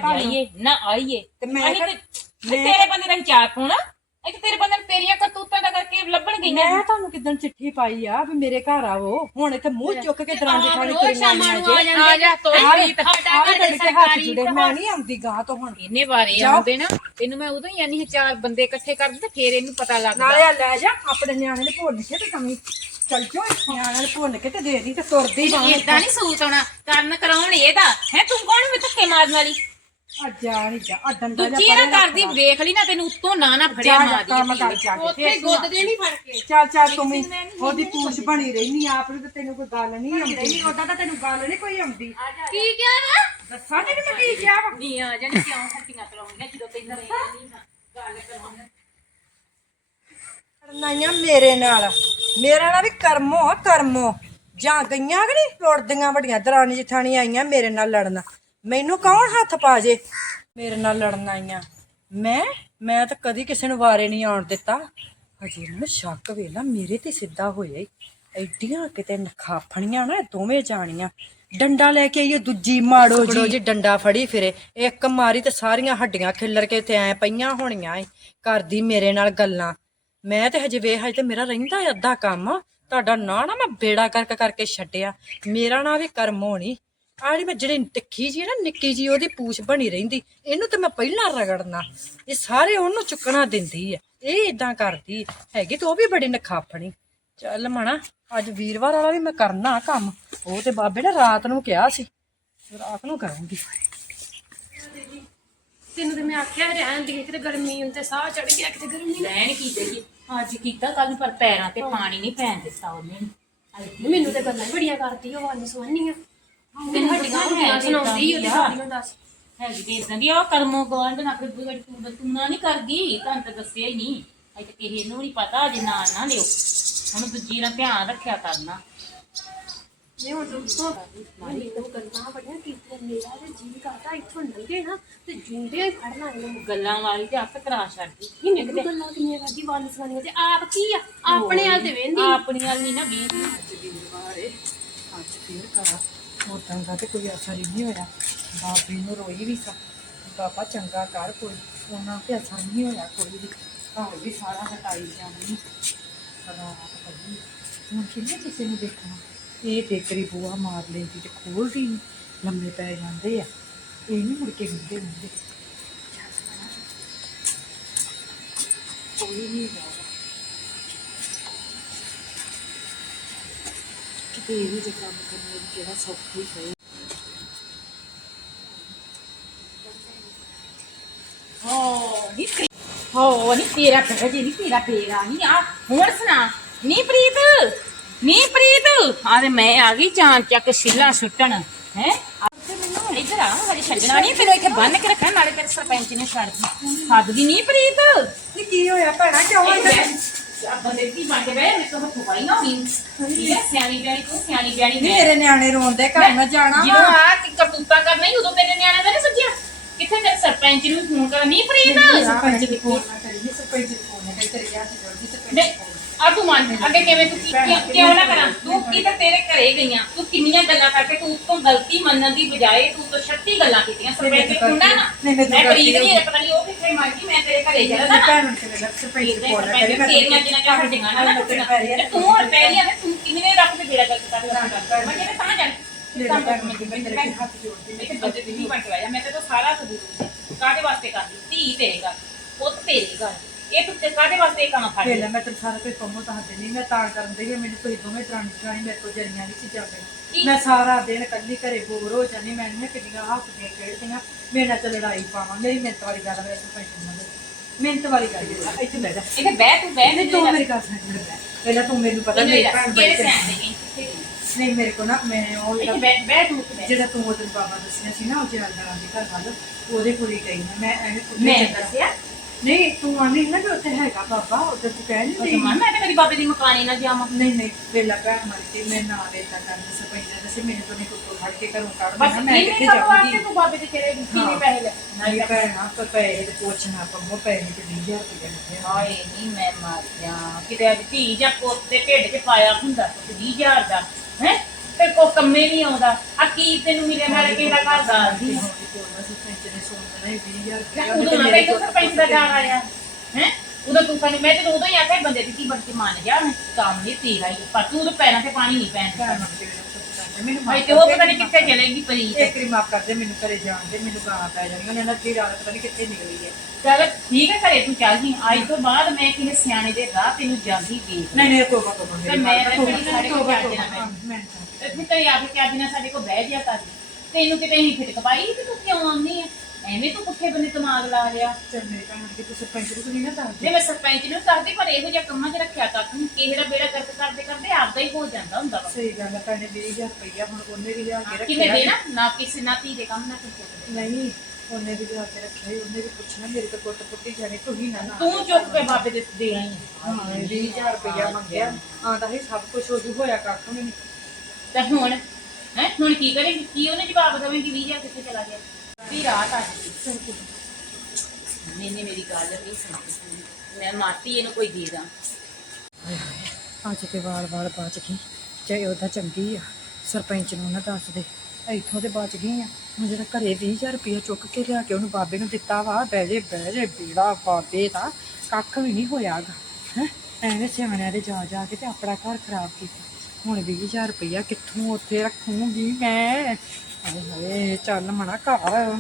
ਨਾ ਆਈਏ। ਤੇ ਮੈਂ ਤੇ- ਤੇ ਤੇਰੇ ਬੰਦੇ ਦਾ ਚਾਰ ਪਾਉਣਾ ਇੱਕ ਤੇਰੇ ਬੰਦੇ ਨੂੰ ਤੇਰੀਆਂ ਕਰਤੂਤਾਂ ਦਾ ਕਰਕੇ ਲੱਭਣ ਗਈਆਂ। ਮੈਂ ਤੁਹਾਨੂੰ ਕਿਦਾਂ ਚਿੱਠੀ ਪਾਈ ਆ ਵੀ ਮੇਰੇ ਘਰ ਆਵੋ। ਹੁਣ ਇੱਥੇ ਮੂੰਹ ਚੁੱਕ ਕੇ ਦਰਾਂ ਦੇ ਖਾਣੇ ਨੂੰ ਆ ਜਾ ਤੋੜ ਆਰੇ ਲਈ ਆਰੇ ਤੁਹਾਡੇ ਤੇ ਹੱਥ ਜੁੜੇ ਮੈਂ ਨਹੀਂ ਆਉਂਦੀ ਗਾਂ ਤੋਂ ਹੁਣ। ਇਹਨੇ ਬਾਰੇ ਆਉਂਦੇ ਨਾ ਤੈਨੂੰ ਮੈਂ ਉਦੋਂ ਹੀ ਆਨੀ ਸੀ ਚਾਰ ਬੰਦੇ ਇਕੱਠੇ ਕਰਦੇ ਤੇ ਫੇਰ ਇਹਨੂੰ ਪਤਾ ਲੱਗਦਾ। ਨਾਲੇ ਲੈ ਜਾ ਆਪਣੇ ਨਿਆਣੇ ਨੂੰ ਭੁੱਲ ਕੇ ਤੇ ਕਮੀ। ਚੱਲ ਜੋ ਨਿਆਣੇ ਨੂੰ ਭੁੱਲ ਕੇ ਤੇ ਦੇ ਦੀ ਤੇ ਤੁਰਦੀ ਬਾਹਰ ਇਦਾਂ ਨਹੀਂ ਸੂਤ ਆਉਣਾ ਕਰਨ ਕਰਾਉਣ ਇਹਦਾ। ਹੈ ਤੂੰ ਕੌਣ ਵੀ ਧੱਕੇ ਮਾਰਨ ਵਾਲੀ। ਆ ਜਾ ਨਹੀਂ ਜਾ ਆ ਡੰਡਾ ਜਾ ਦੂਜੀ ਨਾ ਕਰਦੀ ਵੇਖ ਲਈ ਨਾ ਤੈਨੂੰ ਉੱਤੋਂ ਨਾ ਨਾ ਫੜਿਆ ਜਾ ਜਾ ਮਾਰਦੀ ਕੰਮ ਕਰ ਜਾ ਕੇ ਉੱਥੇ ਗੁੱਦ ਦੇ ਨਹੀਂ ਫੜ ਕੇ ਚੱਲ ਚੱਲ ਤੂੰ ਵੀ ਉਹਦੀ ਪੂਛ ਬਣੀ ਰਹਿਨੀ ਆਪ ਨੂੰ ਤੇ ਤੈਨੂੰ ਕੋਈ ਗੱਲ ਨਹੀਂ ਆਉਂਦੀ। ਉਹਦਾ ਤਾਂ ਤੈਨੂੰ ਗੱਲ ਨਹੀਂ ਕੋਈ ਆਉਂਦੀ। ਕੀ ਕਿਹਾ ਵਾ? ਦੱਸਾਂ ਤੈਨੂੰ ਮੈਂ ਕੀ ਕਿਹਾ ਵਾ? ਨਹੀਂ ਆ ਜਾਣੀ ਕਿਉਂ ਹੱਟੀਆਂ ਕਰਾਉਣੀਆਂ ਜਦੋਂ ਤੈਨੂੰ ਨਹੀਂ ਗੱਲ ਕਰਾਉਣੀ। ਨਾਈਆਂ ਮੇਰੇ ਨਾਲ। ਮੇਰਾ ਨਾਲ ਵੀ ਕਰਮੋ ਕਰਮੋ। ਜਾਂ ਗਈਆਂ ਕਿ ਨਹੀਂ? ਲੁੜਦੀਆਂ ਵੱਡੀਆਂ ਦਰਾਣੀ ਜਠਾਣੀ ਆਈਆਂ ਮੇਰੇ ਨਾਲ ਲੜਨ। ਮੈਨੂੰ ਕੌਣ ਹੱਥ ਪਾ ਜੇ? ਮੇਰੇ ਨਾਲ ਲੜਨ ਆਈਆਂ। ਮੈਂ ਮੈਂ ਤਾਂ ਕਦੀ ਕਿਸੇ ਨੂੰ ਵਾਰੇ ਨਹੀਂ ਆਉਣ ਦਿੱਤਾ। ਹਜੇ ਮੈਨੂੰ ਸ਼ੱਕ ਵੇਲਾ ਮੇਰੇ ਤੇ ਸਿੱਧਾ ਹੋਇਆ ਈ। ਐਡੀਆਂ ਕਿਤੇ ਨਖਾਫਣੀਆਂ ਨਾ, ਇਹ ਦੋਵੇਂ ਜਾਣੀਆਂ। ਡੰਡਾ ਲੈ ਕੇ ਆਈਏ, ਦੂਜੀ ਮਾੜੋ ਜੀ। ਜੀ, ਡੰਡਾ ਫੜੀ ਫਿਰੇ। ਇੱਕ ਮਾਰੀ ਤੇ ਸਾਰੀਆਂ ਹੱਡੀਆਂ ਖਿੱਲਰ ਕੇ ਤੇ ਐ ਪਈਆਂ ਹੋਣੀਆਂ ਏ ਕਰਦੀ ਮੇਰੇ ਨਾਲ ਗੱਲਾਂ। ਮੈਂ ਤੇ ਹਜੇ ਵੇਖ, ਹਜੇ ਤੇ ਮੇਰਾ ਰਹਿੰਦਾ ਏ ਅੱਧਾ ਕੰਮ। ਤੁਹਾਡਾ ਨਾਂ ਨਾ ਮੈਂ ਬੇੜਾ ਕਰਕ ਕਰਕੇ ਛੱਡਿਆ। ਮੇਰਾ ਨਾਂ ਵੀ ਕਰਮ ਹੋਣੀ। ਆੜੀ ਮੈਂ ਜਿਹੜੀ ਟਿੱਖੀ ਜੀ ਨਾ ਨਿੱਕੀ ਜੀ ਉਹਦੀ ਪੂਛ ਬਣੀ ਰਹਿੰਦੀ। ਇਹਨੂੰ ਤੇ ਮੈਂ ਪਹਿਲਾਂ ਰਗੜਨਾ। ਇਹ ਸਾਰੇ ਉਹਨੂੰ ਚੁੱਕਣਾ ਦਿੰਦੀ ਆ। ਇਹ ਇਦਾਂ ਕਰਦੀ। ਹੈਗੀ ਤੇ ਉਹ ਵੀ ਬੜੀ ਨਖਾਫਣੀ। ਚੱਲ ਮਣਾ ਅੱਜ ਵੀਰਵਾਰ ਵਾਲਾ ਵੀ ਮੈਂ ਕਰਨਾ ਕੰਮ। ਉਹ ਤੇ ਬਾਬੇ ਨੇ ਰਾਤ ਨੂੰ ਕਿਹਾ ਸੀ। ਰਾਤ ਨੂੰ ਕਰਾਂਗੀ। ਤੈਨੂੰ ਤੇ ਮੈਂ ਆਖਿਆ ਰਹਿਣ ਦੀ ਕਿਤੇ ਗਰਮੀ ਹੁੰਦੇ ਸਾਹ ਚੜ ਗਿਆ ਕਿਤੇ ਗਰਮੀ ਲੈਣ ਕੀ ਦੇਈਏ ਅੱਜ ਕੀਤਾ ਕੱਲ ਨੂੰ ਪਰ ਪੈਰਾਂ ਤੇ ਪਾਣੀ ਨਹੀਂ ਪੈਣ ਦਿੱਤਾ ਉਹਨੇ। ਮੈਨੂੰ ਤੇ ਗੱਲਾਂ ਹੀ ਬੜੀਆਂ ਕਰਦੀ ਉਹ ਵਾਲੀ ਸੁਣਨੀਆਂ ਤੈਨੂੰ ਹੱਡੀਆਂ ਹੱਡੀਆਂ ਸੁਣਾਉਂਦੀ ਉਹਦੀ ਸਾਡੀਆਂ ਦੱਸ। ਹੈਗੀ ਤੇ ਇਦਾਂ ਦੀ ਆ ਕਰਮੋ ਗਵਾਂਢ ਨਾ ਫਿਰ ਬੁਗੜ ਤੂੰ ਤੂੰ ਨਾ ਨਹੀਂ ਕਰਦੀ ਤੁਹਾਨੂੰ ਤਾਂ ਦੱਸਿਆ ਹੀ ਨਹੀਂ। ਅਜੇ ਤੇ ਕਿਸੇ ਨੂੰ ਨਹੀਂ ਪਤਾ ਅਜੇ ਨਾਂ ਨਾ ਲਿਓ। ਹੁਣ ਦੂਜੀ ਨਾਲ ਧਿਆਨ ਰੱਖਿਆ ਕਰਨਾ। ਜੇ ਹੁਣ ਤੂੰ ਤੋਂ ਮਾਰੀ ਤੂੰ ਗੱਲਾਂ ਬੜੀਆਂ ਕੀਤੀਆਂ ਮੇਰਾ ਤੇ ਜੀ ਕਰਦਾ ਇੱਥੋਂ ਲੰਘੇ ਨਾ ਤੇ ਇਹਨੂੰ। ਗੱਲਾਂ ਵਾਲੀ ਤੇ ਆਪੇ ਕਰਾ ਛੱਡਦੀ ਇਹ ਮੈਨੂੰ ਗੱਲਾਂ ਕਿੰਨੀਆਂ ਕਰਦੀ ਵਾਲੀ ਸੁਣਾਈਆਂ ਤੇ ਆਪ ਕੀ ਆ? ਆਪਣੇ ਹਾਲ ਤੇ ਵੇਂਦੀ ਆਪਣੀ ਵਾਲ ਨਹੀਂ ਨਾ ਵੀ ਅੱਜ ਵੀਰਵਾਰ ਏ ਅੱਜ ਫੇਰ ਕਰਾ। ਮੋਤਾਂ ਦਾ ਤੇ ਕੋਈ ਅਸਰ ਹੀ ਨਹੀਂ ਹੋਇਆ। ਬਾਬੇ ਨੂੰ ਰੋਈ ਵੀ ਸਾ ਬਾਬਾ ਚੰਗਾ ਕਰ ਕੋਈ। ਉਹਨਾਂ ਤੇ ਅਸਰ ਨਹੀਂ ਹੋਇਆ ਕੋਈ ਵੀ। ਘਰ ਵੀ ਸਾਰਾ ਹਟਾਈ ਜਾਂਦੀ ਰਾਤ ਪਈ ਹੁਣ ਕਿੰਨੇ ਕਿਸੇ ਨੂੰ ਦੇਖਣਾ? ਇਹ ਟੇਕਰੀ ਬੂਆ ਮਾਰ ਲੈਂਦੀ ਤੇ ਖੋਲਦੀ ਲੰਮੇ ਪੈ ਜਾਂਦੇ ਆ। ਇਹ ਨਹੀਂ ਮੁੜ ਕੇ ਹੁੰਦੇ ਹੁੰਦੇ। ਕੋਈ ਨਹੀਂ ਜਾਦਾ ਕਿਤੇ ਇਹ ਜੇ ਕੰਮ ਕਰਨਾ ਵੀ ਕਿਹੜਾ ਸੌਖਾ ਹੀ ਹੋਏ ਹੋ ਨੀ ਪ੍ਰੀ- ਹੋ ਨੀ ਤੇਰਾ ਪੈਰਾ ਜੀ ਨੀ ਤੇਰਾ ਪੈਰਾ ਨਹੀਂ ਆ। ਹੁਣ ਸੁਣਾ ਨੀ ਪ੍ਰੀਤ ਨੀ ਪ੍ਰੀਤ। ਆ ਤੇ ਮੈਂ ਆ ਗਈ ਚਾਂ ਚੱਕ ਛਿੱਲਾ ਸੁੱਟਣ ਹੈ? ਇੱਧਰ ਆ ਹਜੇ ਛੱਡਣਾ ਨਹੀਂ ਤੈਨੂੰ ਇੱਥੇ ਬੰਨ ਕੇ ਰੱਖਣਾ ਨਾਲੇ ਤੇਰੇ ਸਰਪੰਚ ਨੇ ਛੱਡ ਦੀ ਸੱਦਦੀ ਨਹੀਂ ਪ੍ਰੀਤ। ਨੀ ਕੀ ਹੋਇਆ ਭੈਣਾ ਕਿਉਂ ਬੰਦੇ ਦੀ ਬਣ ਕੇ ਬੈ ਮੈਂ ਤਾਂ ਹੱਥੋਂ ਪਾਈ ਨਾ ਹੋਈ ਠੀਕ ਹੈ ਸਿਆਣੀ ਬਿਆਣੀ ਤੂੰ ਸਿਆਣੀ ਬਿਆਣੀ ਮੈਂ। ਮੇਰੇ ਨਿਆਣੇ ਰੋਂਦੇ ਘਰ ਨਾ ਜਾਣਾ ਜਦੋਂ ਆ ਕਿ ਕਰਤੂਤਾ ਕਰਨਾ ਹੀ ਉਦੋਂ ਤੇਰੇ ਨਿਆਣੇ ਦਾ ਨਹੀਂ ਸੱਜਿਆ। ਕਿੱਥੇ ਤੇਰੇ ਸਰਪੰਚ ਨੂੰ ਫੋਨ ਕਰ ਨਹੀਂ ਪ੍ਰੀਤ ਸਰਪੰਚ ਦੀ ਫੋਨ ਨਾ ਕਰੀ ਸਰਪੰਚ ਦੀ ਫੋਨ ਨਾ ਕਰੀ ਤੇਰੇ ਯਾਰ ਦੀ ਜਲਦੀ ਸਰਪੰਚ ਨਹੀਂ ਆ ਤੂੰ ਮੰਨ ਅੱਗੇ ਕਿਵੇਂ ਤੂੰ ਕੀ- ਕੀ- ਕਿਉਂ ਨਾ ਕਰਾਂ? ਤੂੰ ਕੀ ਤਾਂ ਤੇਰੇ ਘਰੇ ਗਈਆਂ? ਤੂੰ ਕਿੰਨੀਆਂ ਗੱਲਾਂ ਕਰਕੇ ਤੂੰ ਉਤੋਂ ਗਲਤੀ ਮੰਨਣ ਦੀ ਬਜਾਏ ਤੂੰ ਤਾਂ 36 ਗੱਲਾਂ ਕੀਤੀਆਂ। ਸਰਪੰਚ ਨਾ। ਨਹੀਂ, ਮੈਂ ਗਲਤੀ ਨਹੀਂ ਪਤਾ ਨਹੀਂ ਉਹ ਕਿੱਥੇ ਮਰ ਗਈ। ਘਰੇ ਚਲਾ ਮੇਰੀ ਨਾ। ਭੈਣ ਨੂੰ ਕਿਵੇਂ ਲੱਗ ਸਰਪੰਚ ਦੀ ਫੋਨ ਨਾ ਕਰੀ ਮੈਂ ਤੇਰੀਆਂ ਜਿੰਨਾ ਜਿਹਾ ਹੱਡੀਆਂ ਨਾ ਨਾ। ਤੇਰੇ ਤੇ ਹੋਰ ਪੈਰੀਆਂ ਤੇ ਤੂੰ ਕਿੰਨੇ ਰੱਖ ਕੇ ਬੇੜਾ ਗਲਤ ਕਰ ਮੈਂ ਕਹਿੰਦਾ ਤਾਂ ਜਾ ਮੇਰਾ ਭੈਣ ਮੇਰੇ ਹੱਥ ਜੋੜਦੀ ਮੈਂ ਤੇ ਬੰਦੇ ਦੀ ਨਹੀਂ ਮੈਂ ਤੇ ਤਾਂ ਸਾਰਾ ਸਬੂਤ ਦਿੱਤਾ ਕਾਹਦੇ ਵਾਸਤੇ ਕਰਦੀ ਧੀ ਤੇਰੇ ਘਰ ਪੁੱਤ ਤੇਰੇ ਘਰ ਇਹ ਤੂੰ ਤੇ ਕਾਹਦੇ ਵਾਸਤੇ ਇਹ ਕੰਮ ਫੜ ਪਹਿਲਾਂ ਮੈਂ ਤੈਨੂੰ ਸਾਰਾ ਕੁਝ ਪੰਮੋ ਤਾਂ ਨਹੀਂ ਮੈਂ ਤਾਂ ਕਰਨ ਦੇ ਮੈਨੂੰ ਤੁਸੀਂ ਦੋਵੇਂ ਤਰਾਣੀ ਜਰਾਣੀ ਮੇਰੇ ਕੋਲ ਜਰੀਆਂ ਨਹੀਂ ਚੀਜ਼ਾਂ ਪਈਆਂ ਮੈਂ ਸਾਰਾ ਦਿਨ ਕੱਲੀ ਘਰੇ ਬੋਰ ਹੋ ਜਾਂਦੀ ਮੈਂ ਨਹੀਂ ਕਿੰਨੀਆਂ ਖੇਡਦੀਆਂ ਮੇਰੇ ਨਾਲ ਤਾਂ ਲੜਾਈ ਪਾਵਾਂ ਮੇਰੀ ਮਿਹਨਤ ਵਾਲੀ ਗੱਲ ਸਰਪੰਚ ਨਾਲ ਮਿਹਨਤ ਵਾਲੀ ਗੱਲ ਹੈ ਇੱਥੇ ਬਹਿ ਜਾ ਇੱਥੇ ਬਹਿ ਤੂੰ ਬਹਿ ਨਹੀਂ ਤੂੰ ਮੇਰੀ ਮੇਰੇ ਨਾਲ। ਪਹਿਲਾਂ ਤੂੰ ਮੈਨੂੰ ਪਤਾ ਮੇਰੀ ਭੈਣ ਬੜੀ ਕਿਹੜੇ ਚੰਗੀ ਸੈਨ ਦੇ ਗਈ ਕਿੱਥੇ ਗਈ? ਨਹੀਂ ਮੇਰੇ ਕੋਲ ਨਾ ਮੈਂ ਉਹ ਇੱਥੇ ਜਿਹੜਾ- ਬਹਿ ਤੂੰ ਉੱਥੇ। ਜਿਹੜਾ ਤੂੰ ਉਹਦੇ ਬਾਬਾ ਦੱਸਿਆ ਸੀ ਨਾ ਉਹ ਜਲਾਲਾਂ ਦੇ ਘਰ ਵੱਲ ਉਹਦੇ ਕੋਲ ਹੀ ਗਈ ਮੈਂ ਐਵੇਂ ਕੁੱਤੇ ਮੈਂ ਚੱਕਰ- ਦੱਸਿਆ ਨਹੀਂ ਤੂੰ ਆਨੀ ਨਾ ਕਿ ਉੱਥੇ ਹੈਗਾ ਬਾਬਾ ਉਧਰ ਤੂੰ ਕਹਿ ਨਹੀਂ ਰਹੀ। ਮੈਂ ਤਾਂ ਕਦੀ ਬਾਬੇ ਦੀ ਮਕਾਨੀ ਨਾ ਜਾਵਾਂ ਨਹੀਂ ਨਹੀਂ ਵੇਲਾ ਭੈਣ ਮਰ ਕੇ ਮੈਂ ਨਾ ਵੇਤਾ ਕਰਨੀ ਨੇ ਦੱਸਿਆ ਮੈਨੂੰ ਤੋਂ ਨਹੀਂ ਕੁੱਤੋਂ ਫੜ ਕੇ ਘਰੋਂ ਕੱਢ ਬਸ ਦੇਣਾ ਮੈਂ ਕਿੱਥੇ ਜਾਊਂਗੀ? ਤੂੰ ਬਾਬੇ ਦੇ ਤੇਰੇ ਕਿੰਨੇ ਪੈਸੇ ਲੈ ਨਹੀਂ ਭੈਣਾ ਤਾਂ ਪੈਸੇ ਤੇ ਪੁੱਛਣਾ ਪੰਮੋ ਪੈਸੇ ਤੇ 20000 ਰੁਪਏ ਲੱਗੇ। ਹਾਏ ਨਹੀਂ ਮੈਂ ਮਰ ਜਾ ਕਿਤੇ ਅੱਜ ਧੀ ਜਾਂ ਪੁੱਤ ਦੇ ਢਿੱਡ 'ਚ ਪਾਇਆ ਹੁੰਦਾ ਪੁੱਤ 20000 ਦਾ ਹੈ? ਤੇ ਕੋ ਕੰਮੇ ਨਹੀਂ ਆਉਂਦਾ। ਆ ਕੀ ਤੈਨੂੰ ਮਿਲਿਆ? ਨਾਲੇ ਕਿਹਦਾ ਘਰ ਦਾ ਤੇ ਹੁਣ ਵੀ ਕੋਲ ਸਰਪੰਚ ਨੇ ਸੋਚਣਾ ਹੀ 20000 ਲੈ ਰੁਪਏ ਉਦੋਂ ਨਾ ਤੈਨੂੰ ਸਰਪੰਚ ਦਾ ਜਾਣ ਆਇਆ। ਹੈ? ਉਦੋਂ ਤੂੰ ਕਹਿੰਦੀ ਮੈਂ ਤੇ ਉਦੋਂ ਹੀ ਆਖਿਆ ਬੰਦੇ ਦੀ ਕੀ ਬਣ ਕੇ ਮੰਨ ਜਾ ਕੰਮ ਨਹੀਂ ਤੇਰਾ ਹੀ। ਪਰ ਤੂੰ ਉਹਦੇ ਪੈਰਾਂ ਤੇ ਪਾਣੀ ਨਹੀਂ ਪੈਣ ਦਿੱਤਾ। ਮੈਨੂੰ ਹਾਏ ਤੇ ਉਹ ਪਤਾ ਨਹੀਂ ਕਿੱਥੇ ਚਲੇਗੀ ਪ੍ਰੀਤ। ਇੱਕ ਵਾਰੀ ਮਾਫ ਕਰਦੇ ਮੈਨੂੰ ਘਰੇ ਜਾਣ ਦੇ ਮੈਨੂੰ ਗਾਲਾਂ ਪੈ ਜਾਣੀਆਂ ਉਹਨਾਂ ਨਾਲ ਕੀ ਰਾਤ ਪਤਾ ਨਹੀਂ ਕਿੱਥੇ ਨਿਕਲੀ ਹੈ। ਚੱਲ ਠੀਕ ਹੈ ਘਰੇ ਤੂੰ ਚੱਲ ਜੀ। ਅੱਜ ਤੋਂ ਬਾਅਦ ਮੈਂ ਕਿਸੇ ਸਿਆਣੇ ਦੇ ਰਾਹ ਤੈਨੂੰ ਜਾਂਦੀ ਦੇਖ ਨਹੀਂ ਨਹੀਂ ਤੋਬਾ ਤੋਬਾ ਮੈਂ ਤੋਬਾ ਤੋਬਾ ਚੱਲ ਮੈਂ ਇੱਥੇ ਘਰੇ ਆ ਕੇ ਕਿਆ ਬਿਨਾ ਸਾਡੇ ਕੋਲ ਬਹਿ ਜਾ ਕਰ ਤੈਨੂੰ ਕਿਤੇ ਨਹੀਂ ਫਿਟਕ ਪਾਈ ਤੇ ਤੂੰ ਕਿਉਂ ਆਉਂਦੀ ਹੈ ਐਵੇਂ ਤੂੰ ਪੁੱਠੇ ਬੰਨੇ ਦਿਮਾਗ ਲਾ ਲਿਆ। ਚੱਲ ਮੇਰੇ ਭੈਣ ਕਿ ਤੂੰ ਸਰਪੰਚ ਨੂੰ ਨਹੀਂ ਨਾ ਦੱਸਦੀ ਜੇ ਮੈਂ ਸਰਪੰਚ ਨੂੰ ਦੱਸਦੀ ਪਰ ਇਹੋ ਜਿਹਾ ਕੰਮਾਂ 'ਚ ਰੱਖਿਆ ਕਰ ਤੂੰ। ਦਾ ਬੇੜਾ ਗਰਕ ਕਰਦੇ ਕਰਦੇ ਆਪਦਾ ਹੀ ਹੋ ਜਾਂਦਾ ਹੁੰਦਾ ਵਾ। ਸਹੀ ਗੱਲ ਹੈ ਭੈਣੇ 20000 ਰੁਪਈਆ ਹੁਣ ਉਹਨੇ ਵੀ ਲਿਆ ਕੇ ਕਿਵੇਂ ਰੱਖਿਆ। ਦੇਣਾ? ਨਾ ਕਿਸੇ ਨਾ ਧੀ ਦੇ ਕੰਮ ਨਾ ਕਿਸੇ ਨਹੀਂ ਉਹਨੇ ਵੀ ਲਿਆ ਕੇ ਰੱਖਿਆ ਉਹਨੇ ਵੀ ਪੁੱਛਣਾ ਮੇਰੇ ਤੋਂ ਕੁੱਟ ਪੁੱਟੀ ਜਾਣੀ ਤੂੰ ਹੀ ਨਾ ਨਾ ਤੂੰ ਚੁੱਕ ਕੇ ਬਾਬੇ ਦੇ ਦੇ ਆਈ ਹਾਂ 20000 ਰੁਪਈਆ ਮੰਗਿਆ। ਆਂਦਾ ਸੀ ਸਭ ਕੁਝ ਹੋ ਜੂ ਹੋਇਆ ਕਰ ਤੂੰ ਮੈਨੂੰ। ਤੇ ਹੁਣ, ਹੈ? ਹੁਣ ਕੀ ਕਰੇਗੀ ਕੀ ਉਹਨੇ ਜਵਾਬ ਦੇਵੇਂਗੀ 20000 ਕਿੱਥੇ ਚਲਾ ਗਿਆ? ਵੀ ਰਾਤ ਆ ਗਈ। ਮੈਨੇ ਮੇਰੀ ਗੱਲ ਨਹੀਂ ਸੁਣੀ ਮੈਂ ਮਾਤੀ ਇਹਨੂੰ ਕੋਈ ਦੇ ਦਾਂ। ਅੱਜ ਤੇ ਵਾਲ ਵਾਲ ਬਚ ਗਈ। ਚਾਹੇ ਉਹਦਾ ਚੰਗੀ ਆ, ਸਰਪੰਚ ਨੂੰ ਨਾ ਦੱਸ ਦੇ। ਇੱਥੋਂ ਤੇ ਬਚ ਗਈ ਆ। ਹੁਣ ਜਿਹੜਾ ਘਰੇ 20000 ਰੁਪਇਆ ਚੁੱਕ ਕੇ ਲਿਆ ਕੇ ਉਹਨੂੰ ਬਾਬੇ ਨੂੰ ਦਿੱਤਾ ਵਾ, ਬਹਿ ਜੇ ਬਹਿ ਜੇ, ਬੀੜਾ ਬਾਬੇ ਦਾ ਕੱਖ ਵੀ ਨਹੀਂ ਹੋਇਆਗਾ। ਹੈ? ਐਵੇਂ ਸਿਆਣਿਆਂ ਦੇ ਜਾ ਜਾ ਕੇ ਤੇ ਆਪਣਾ ਘਰ ਖਰਾਬ ਕੀਤਾ। ਹੁਣ 20000 ਰੁਪਇਆ ਕਿੱਥੋਂ ਉੱਥੇ ਰੱਖੂੰਗੀ ਮੈਂ? ਹਾਏ ਹਾਏ ਚੱਲ ਮਣਾ ਘਰ।